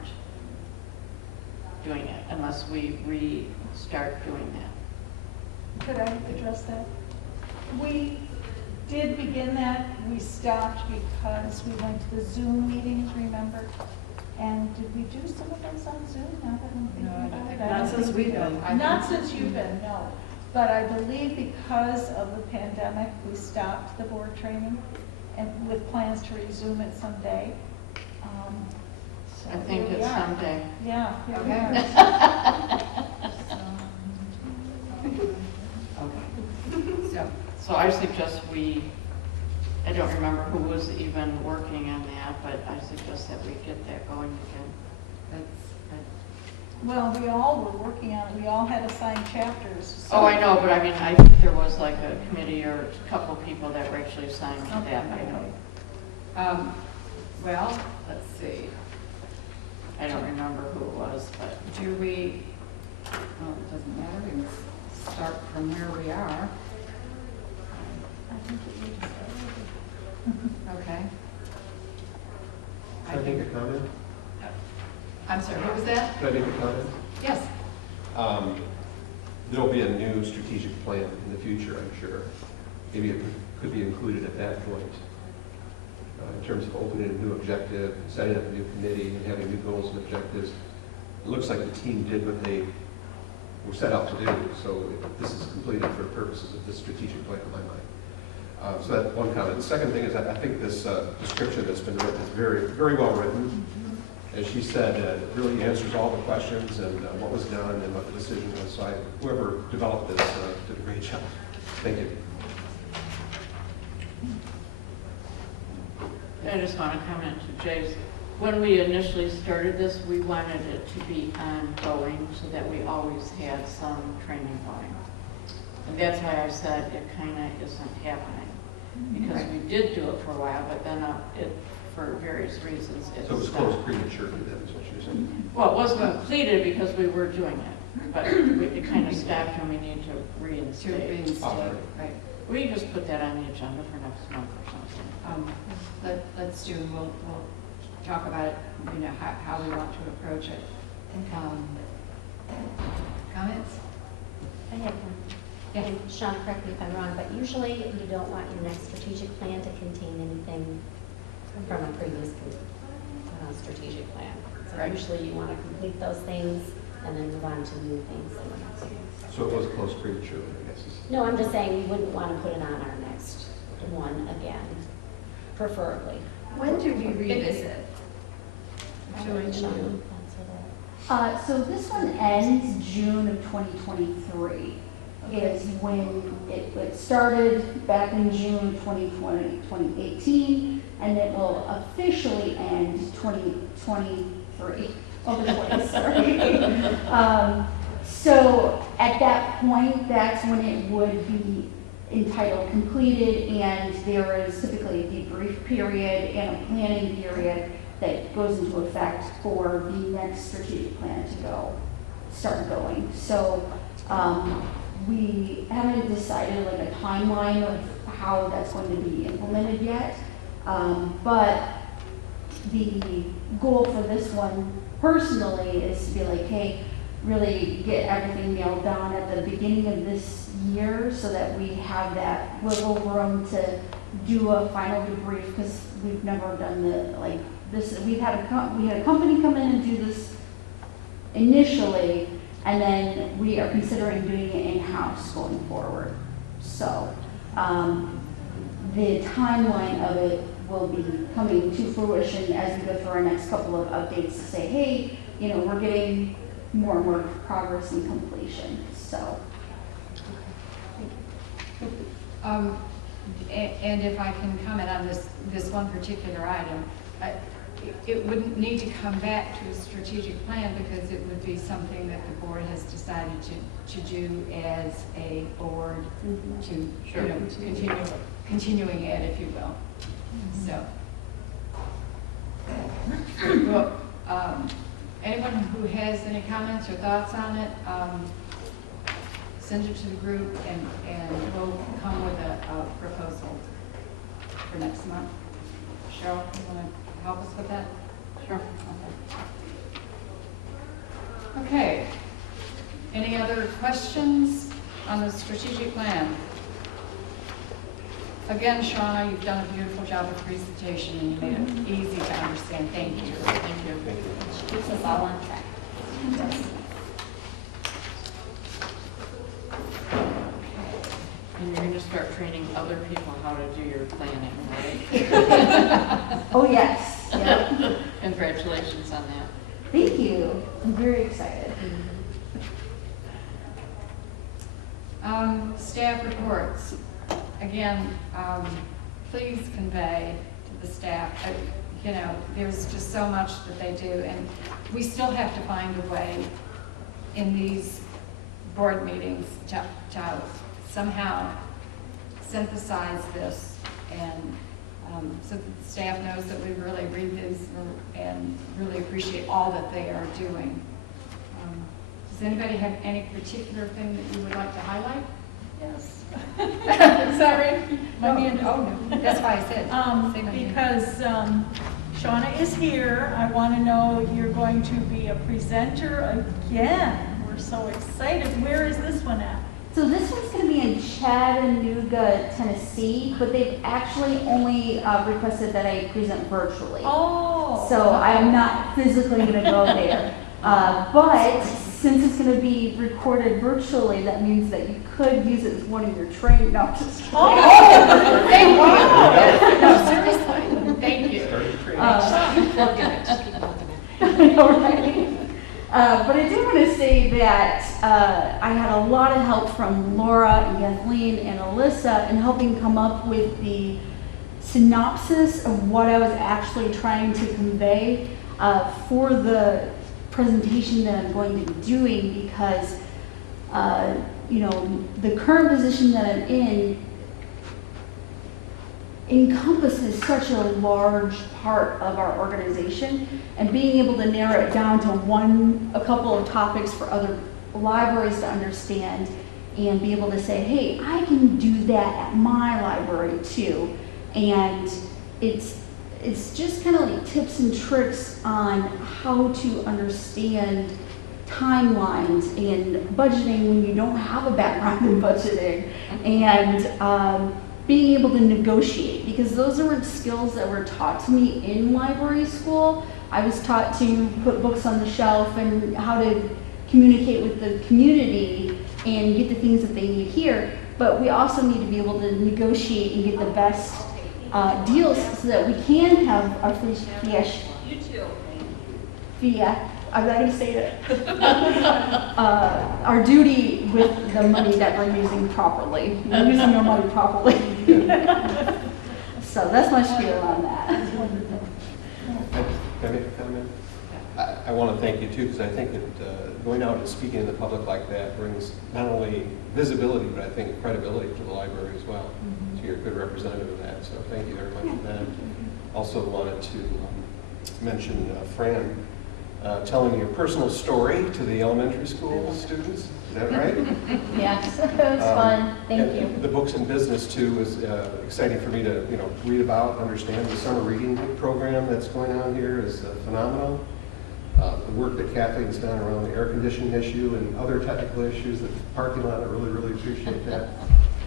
doing it unless we restart doing that. Could I address that? We did begin that. We stopped because we went to the Zoom meetings, remember? And did we do some of those on Zoom? Now that I'm thinking No, I don't about think it. not since we've been. Not since you've been, no. But I believe because of the pandemic, we stopped the board training, and with plans to resume it someday. So I think here we it's are. someday. Yeah, here we Okay. are. So, So I suggest I don't remember who was even working on that, but I suggest that we get that going again. Well, we all were working on it. We all had assigned chapters. so- Oh, I know, but I mean, I think there was like a committee or a couple people that were actually assigned to that, I know. well, let's see. I don't remember who it was, but Do we, well, it doesn't matter, we can start from where we are. I think it was, Okay. Can I make a comment? I'm sorry, what was that? Can I make a comment? Yes. There'll be a new strategic plan in the future, I'm sure. Maybe it could be included at that point. In terms of opening a new objective, setting up a new committee, and having new goals and objectives. It looks like the team did what they we're set out to do. So this is completed for purposes of this strategic plan in my mind. So that's one comment. The second thing is I think this description that's been written is very, very well written. As she said, it really answers all the questions and what was done and what the decision was. So whoever developed this did a great job. Thank you. I just want to comment to Jay's. When we initially started this, we wanted it to be ongoing so that we always had some training going. And that's why I said it kind of isn't happening. Because we did do it for a while, but then for various reasons, it So it was stopped. closed prematurely, that is what you're saying. Well, it was completed because we were doing it, but it kind of stopped and we need to reinstate. Right. We just put that on the agenda for next month or something. Let's do, we'll talk about it, you know, how we want to approach it. Comments? I have one. And Sean, correct me if I'm wrong, but usually you don't want your next strategic plan to contain anything from a previous strategic plan. So Right. usually you want to complete those things and then move on to new things that we're not doing. So it was closed prematurely, I guess. No, I'm just saying we wouldn't want to put it on our next one again, preferably. When do we revisit? Sean, answer that. So this one ends June of 2023. Is when it started back in June 2020, 2018, and it will officially end 2023. Over the way, sorry. So at that point, that's when it would be entitled completed, and there is typically a debrief period and a planning period that goes into effect for the next strategic plan to start going. So we haven't decided like a timeline of how that's going to be implemented yet, but the goal for this one personally is to be like, hey, really get everything nailed down at the beginning of this year so that we have that wiggle room to do a final debrief, because we've never done this. We had a company come in and do this initially, and then we are considering doing it in-house going forward. So the timeline of it will be coming to fruition as we go through our next couple of updates to say, hey, you know, we're getting more and more progress and completion. So. And if I can comment on this one particular item, it wouldn't need to come back to a strategic plan because it would be something that the board has decided to do as a board to, you know, continuing ed, if you will. So, well, anyone who has any comments or thoughts on it, send it to the group and we'll come with a proposal for next month. Cheryl, you want to help us with that? Sure. Okay. Any other questions on the strategic plan? Again, Shauna, you've done a beautiful job of presentation and you made it easy to understand. Thank you. Thank you. Which keeps us all on track. And you're going to start training other people how to do your planning, right? Oh, yes. Yep. Congratulations on that. Thank you. I'm very excited. Staff reports. Again, please convey to the staff, you know, there's just so much that they do, and we still have to find a way in these board meetings to somehow synthesize this, and so that the staff knows that we really read this and really appreciate all that they are doing. Does anybody have any particular thing that you would like to highlight? Yes. Sorry. My hand is- Oh, no, that's why I said. say my name. Because Shauna is here, I want to know you're going to be a presenter again. We're so excited. Where is this one at? So this one's going to be in Chattanooga, Tennessee, but they've actually only requested that I present virtually. Oh. So I'm not physically going to go there. But since it's gonna be recorded virtually, that means that you could use it as one of your training, no, just kidding. Oh, thank you. No, seriously, thank you. Start the training. I know, right? But I do want to say that I had a lot of help from Laura and Kathleen and Alyssa in helping come up with the synopsis of what I was actually trying to convey for the presentation that I'm going to be doing, because you know, the current position that I'm in encompasses such a large part of our organization, and being able to narrow it down to a couple of topics for other libraries to understand and be able to say, hey, I can do that at my library too. And it's just kind of like tips and tricks on how to understand timelines and budgeting when you don't have a background in budgeting, and being able to negotiate, because those aren't skills that were taught to me in library school. I was taught to put books on the shelf and how to communicate with the community and get the things that they need here, but we also need to be able to negotiate and get the best deals so that we can have our I'm not going to say it. Our duty with the money that we're using properly. We're using our money properly. So that's my spiel on that. Can I make a comment? I want to thank you too, because I think that going out and speaking in the public like that brings not only visibility, but I think credibility to the library as well. So you're a good representative of that, so thank you very much for that. Also wanted to mention Fran telling your personal story to the elementary school students. Is that right? Yes, it was fun. Thank you. The books and business too is exciting for me to read about, understand. The summer reading program that's going on here is phenomenal. The work that Kathleen's done around the air conditioning issue and other technical issues at the parking lot, I really, really appreciate that.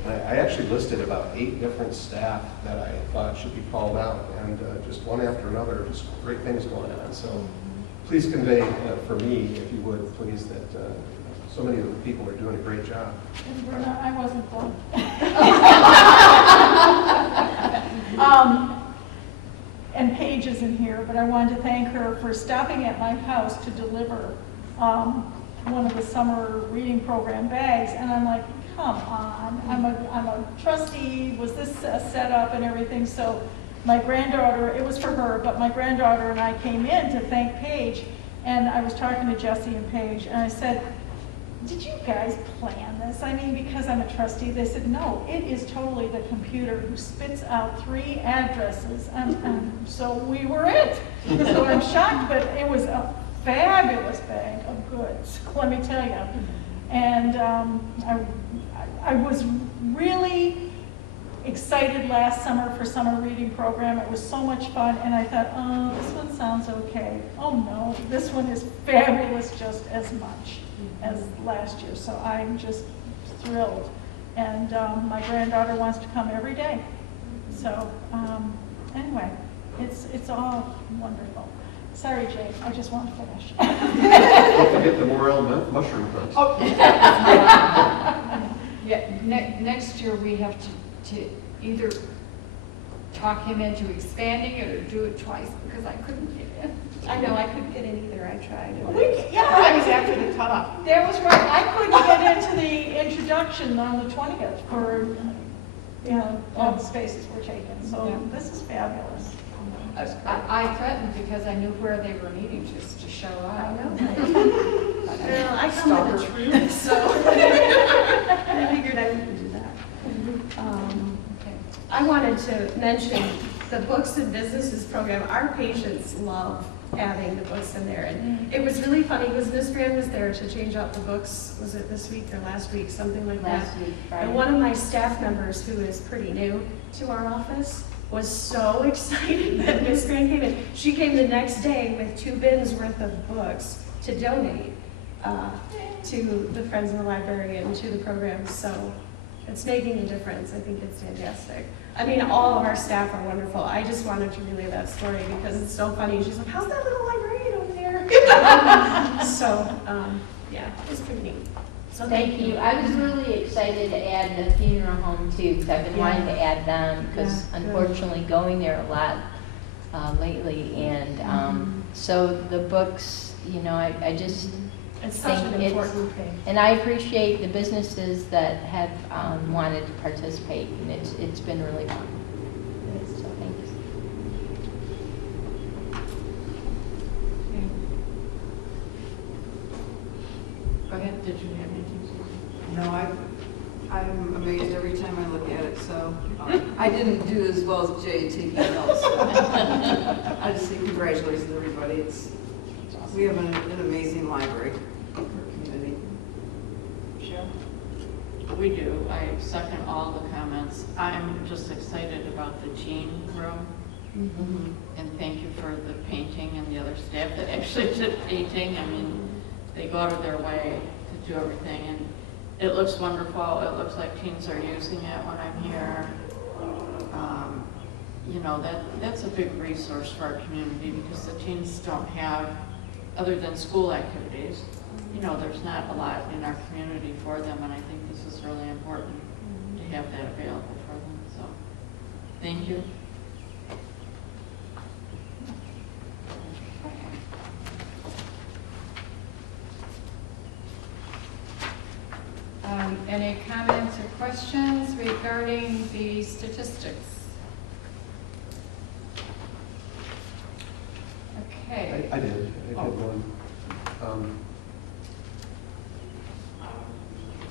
And I actually listed about 8 different staff that I thought should be called out, and just one after another, just great things going on. So please convey for me, if you would, please, that so many of the people are doing a great job. I wasn't one. And Paige is in here, but I wanted to thank her for stopping at my house to deliver one of the summer reading program bags, and I'm like, come on, I'm a trustee, was this set up and everything, so my granddaughter, it was for her, but my granddaughter and I came in to thank Paige, and I was talking to Jesse and Paige, and I said, did you guys plan this? I mean, because I'm a trustee, they said, no, it is totally the computer who spits out 3 addresses, and so we were it. So I'm shocked, but it was a fabulous bag of goods, let me tell you. And I was really excited last summer for summer reading program. It was so much fun, and I thought, oh, this one sounds okay. Oh no, this one is fabulous just as much as last year. So I'm just thrilled. And my granddaughter wants to come every day. So anyway, it's all wonderful. Sorry, Jake, I just want to finish. Don't forget the morel mushroom place. Oh. Yeah, next year we have to either talk him into expanding it or do it twice, because I couldn't get in. I know, I couldn't get in either, I tried. I was after the cutoff. That was right, I couldn't get into the introduction on the 20th for, all the spaces were taken, so this is fabulous. I threatened because I knew where they were meeting just to show up. I know. Well, I come with the truth, so I figured I wouldn't do that. I wanted to mention the Books and Businesses program. Our patients love having the books in there, and it was really funny because Miss Fran was there to change out the books. Was it this week or last week? Something like that. Last week, Friday. And one of my staff members, who is pretty new to our office, was so excited that Miss Fran came in. She came the next day with 2 bins worth of books to donate to the Friends of the Library and to the programs. So it's making a difference. I think it's fantastic. I mean, all of our staff are wonderful. I just wanted to relay that story because it's so funny. She's like, how's that little librarian over there? So Yeah, it was pretty neat. So Thank you. I was really excited to add the funeral home too, because I've been wanting to add them, because unfortunately going there a lot lately. And so the books, you know, I just It's such an think it's, important thing. and I appreciate the businesses that have wanted to participate, and it's been really fun. So thanks. Go ahead, did you have anything, Susan? No, I'm amazed every time I look at it, so I didn't do as well as Jay taking notes. I just say congratulations, everybody. We have an amazing library for our community. Michelle? We do. I second all the comments. I'm just excited about the teen room. And thank you for the painting and the other staff that actually did painting. I mean, they go out of their way to do everything, and it looks wonderful. It looks like teens are using it when I'm here. You know, that's a big resource for our community, because the teens don't have, other than school activities, you know, there's not a lot in our community for them, and I think this is really important to have that available for them. So, thank you. Any comments or questions regarding the statistics? Okay. I did one.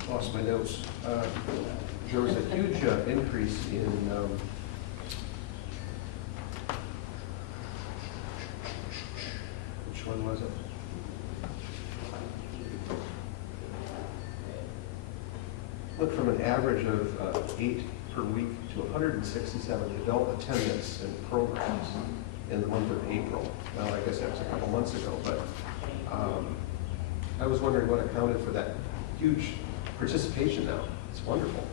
Lost my notes. There was a huge increase in which one was it? Went from an average of 8 per week to 167 adult attendance in programs in the month of April. Well, I guess that was a couple months ago, but I was wondering what accounted for that huge participation now. It's wonderful.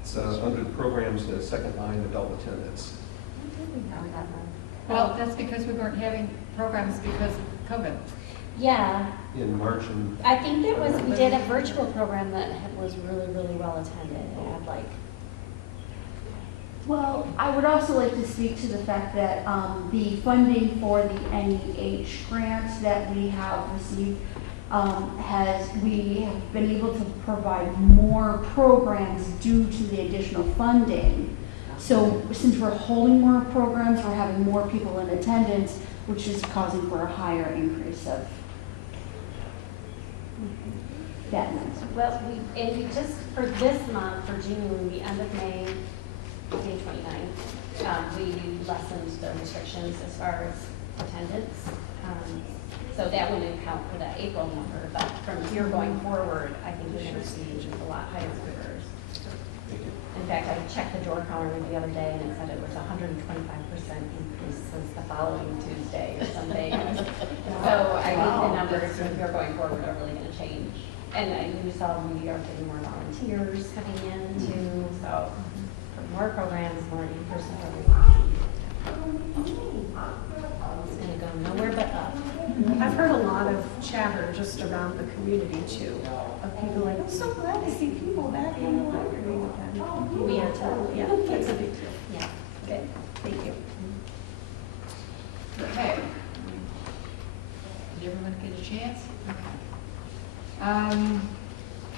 It's under the programs, the second line, adult attendance. Well, that's because we weren't having programs because of COVID. Yeah, In March and I think we did a virtual program that was really, really well attended. It had like, Well, I would also like to speak to the fact that the funding for the NEH grants that we have received we have been able to provide more programs due to the additional funding. So since we're holding more programs, we're having more people in attendance, which is causing for a higher increase of that number. well, we just, for this month, for June, the end of May 29th, we lessened the restrictions as far as attendance. So that wouldn't count for that April number, but from here going forward, I think we're going to see a lot higher numbers. In fact, I checked the door counter the other day, and it said it was 125% increase since the following Tuesday or something. So I think the numbers from here going forward are really going to change. And you saw we are getting more volunteers coming in too, so more programs, more in-person programs. It's going to go nowhere but up. I've heard a lot of chatter just around the community too, of people like, I'm so glad to see people back in the library again. We are too. Yeah, that's a big deal. Yeah, good. Thank you. Okay. Did everyone get a chance?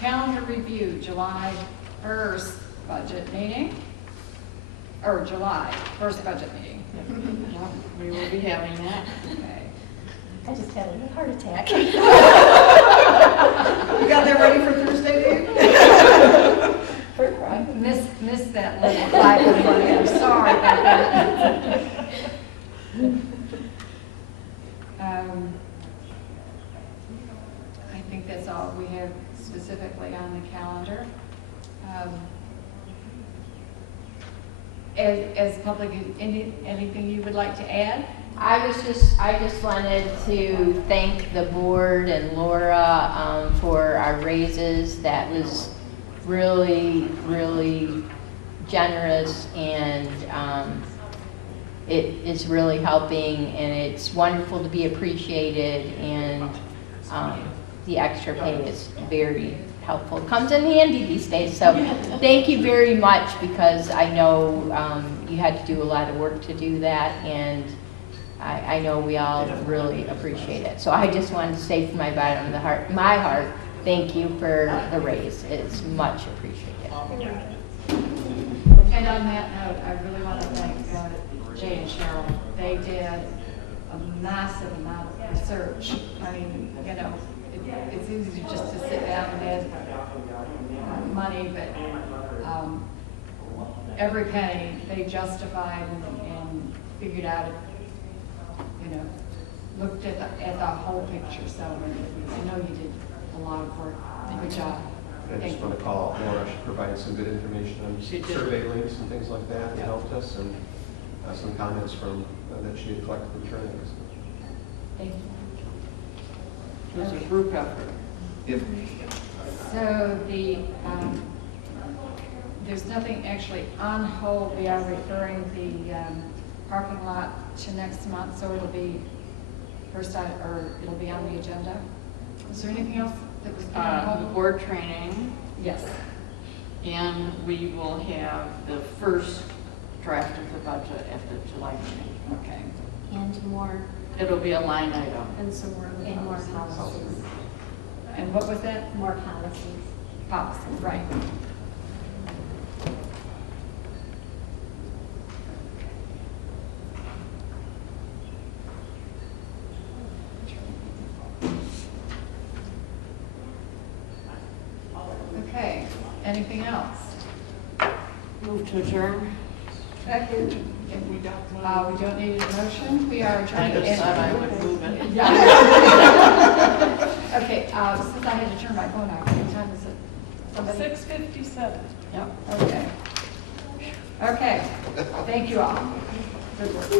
Calendar review, July 1st budget meeting, or July 1st budget meeting. We will be having that. Okay. I just had a heart attack. You got that ready for Thursday, Dave? I missed that little flag in front of you. I'm sorry about that. I think that's all we have specifically on the calendar. As public, anything you would like to add? I just wanted to thank the board and Laura for our raises. That was really, really generous, and it is really helping, and it's wonderful to be appreciated, and the extra pay is very helpful. Comes in handy these days. So thank you very much, because I know you had to do a lot of work to do that, and I know we all really appreciate it. So I just wanted to say from my bottom of the heart, my heart, thank you for the raise. It's much appreciated. And on that note, I really want to thank Jay and Cheryl. They did a massive amount of research. I mean, you know, it's easy just to sit down and add money, but every penny they justified and figured out, you know, looked at the whole picture. So I know you did a lot of work. Good job. I just want to call out Laura. She provided some good information on She did. survey links and things like that. It helped us, and some comments from that she had collected from training. Thank you. It was a group effort. So there's nothing actually on hold. We are referring the parking lot to next month, so it'll be it'll be on the agenda. Is there anything else that was put on The hold? board training, Yes. and we will have the first draft of the budget at the July meeting. Okay. And more, It'll be a line item. and some more, and more policies. And what was that? More policies. Policy, right. Okay, anything else? Move to adjourn. We don't need a motion, we are I adjourned. just thought I would move it. Yeah. Okay, since I had to turn my phone off, what time is it? Somebody? 6:57. Yep, okay. Okay, thank you all. Good work.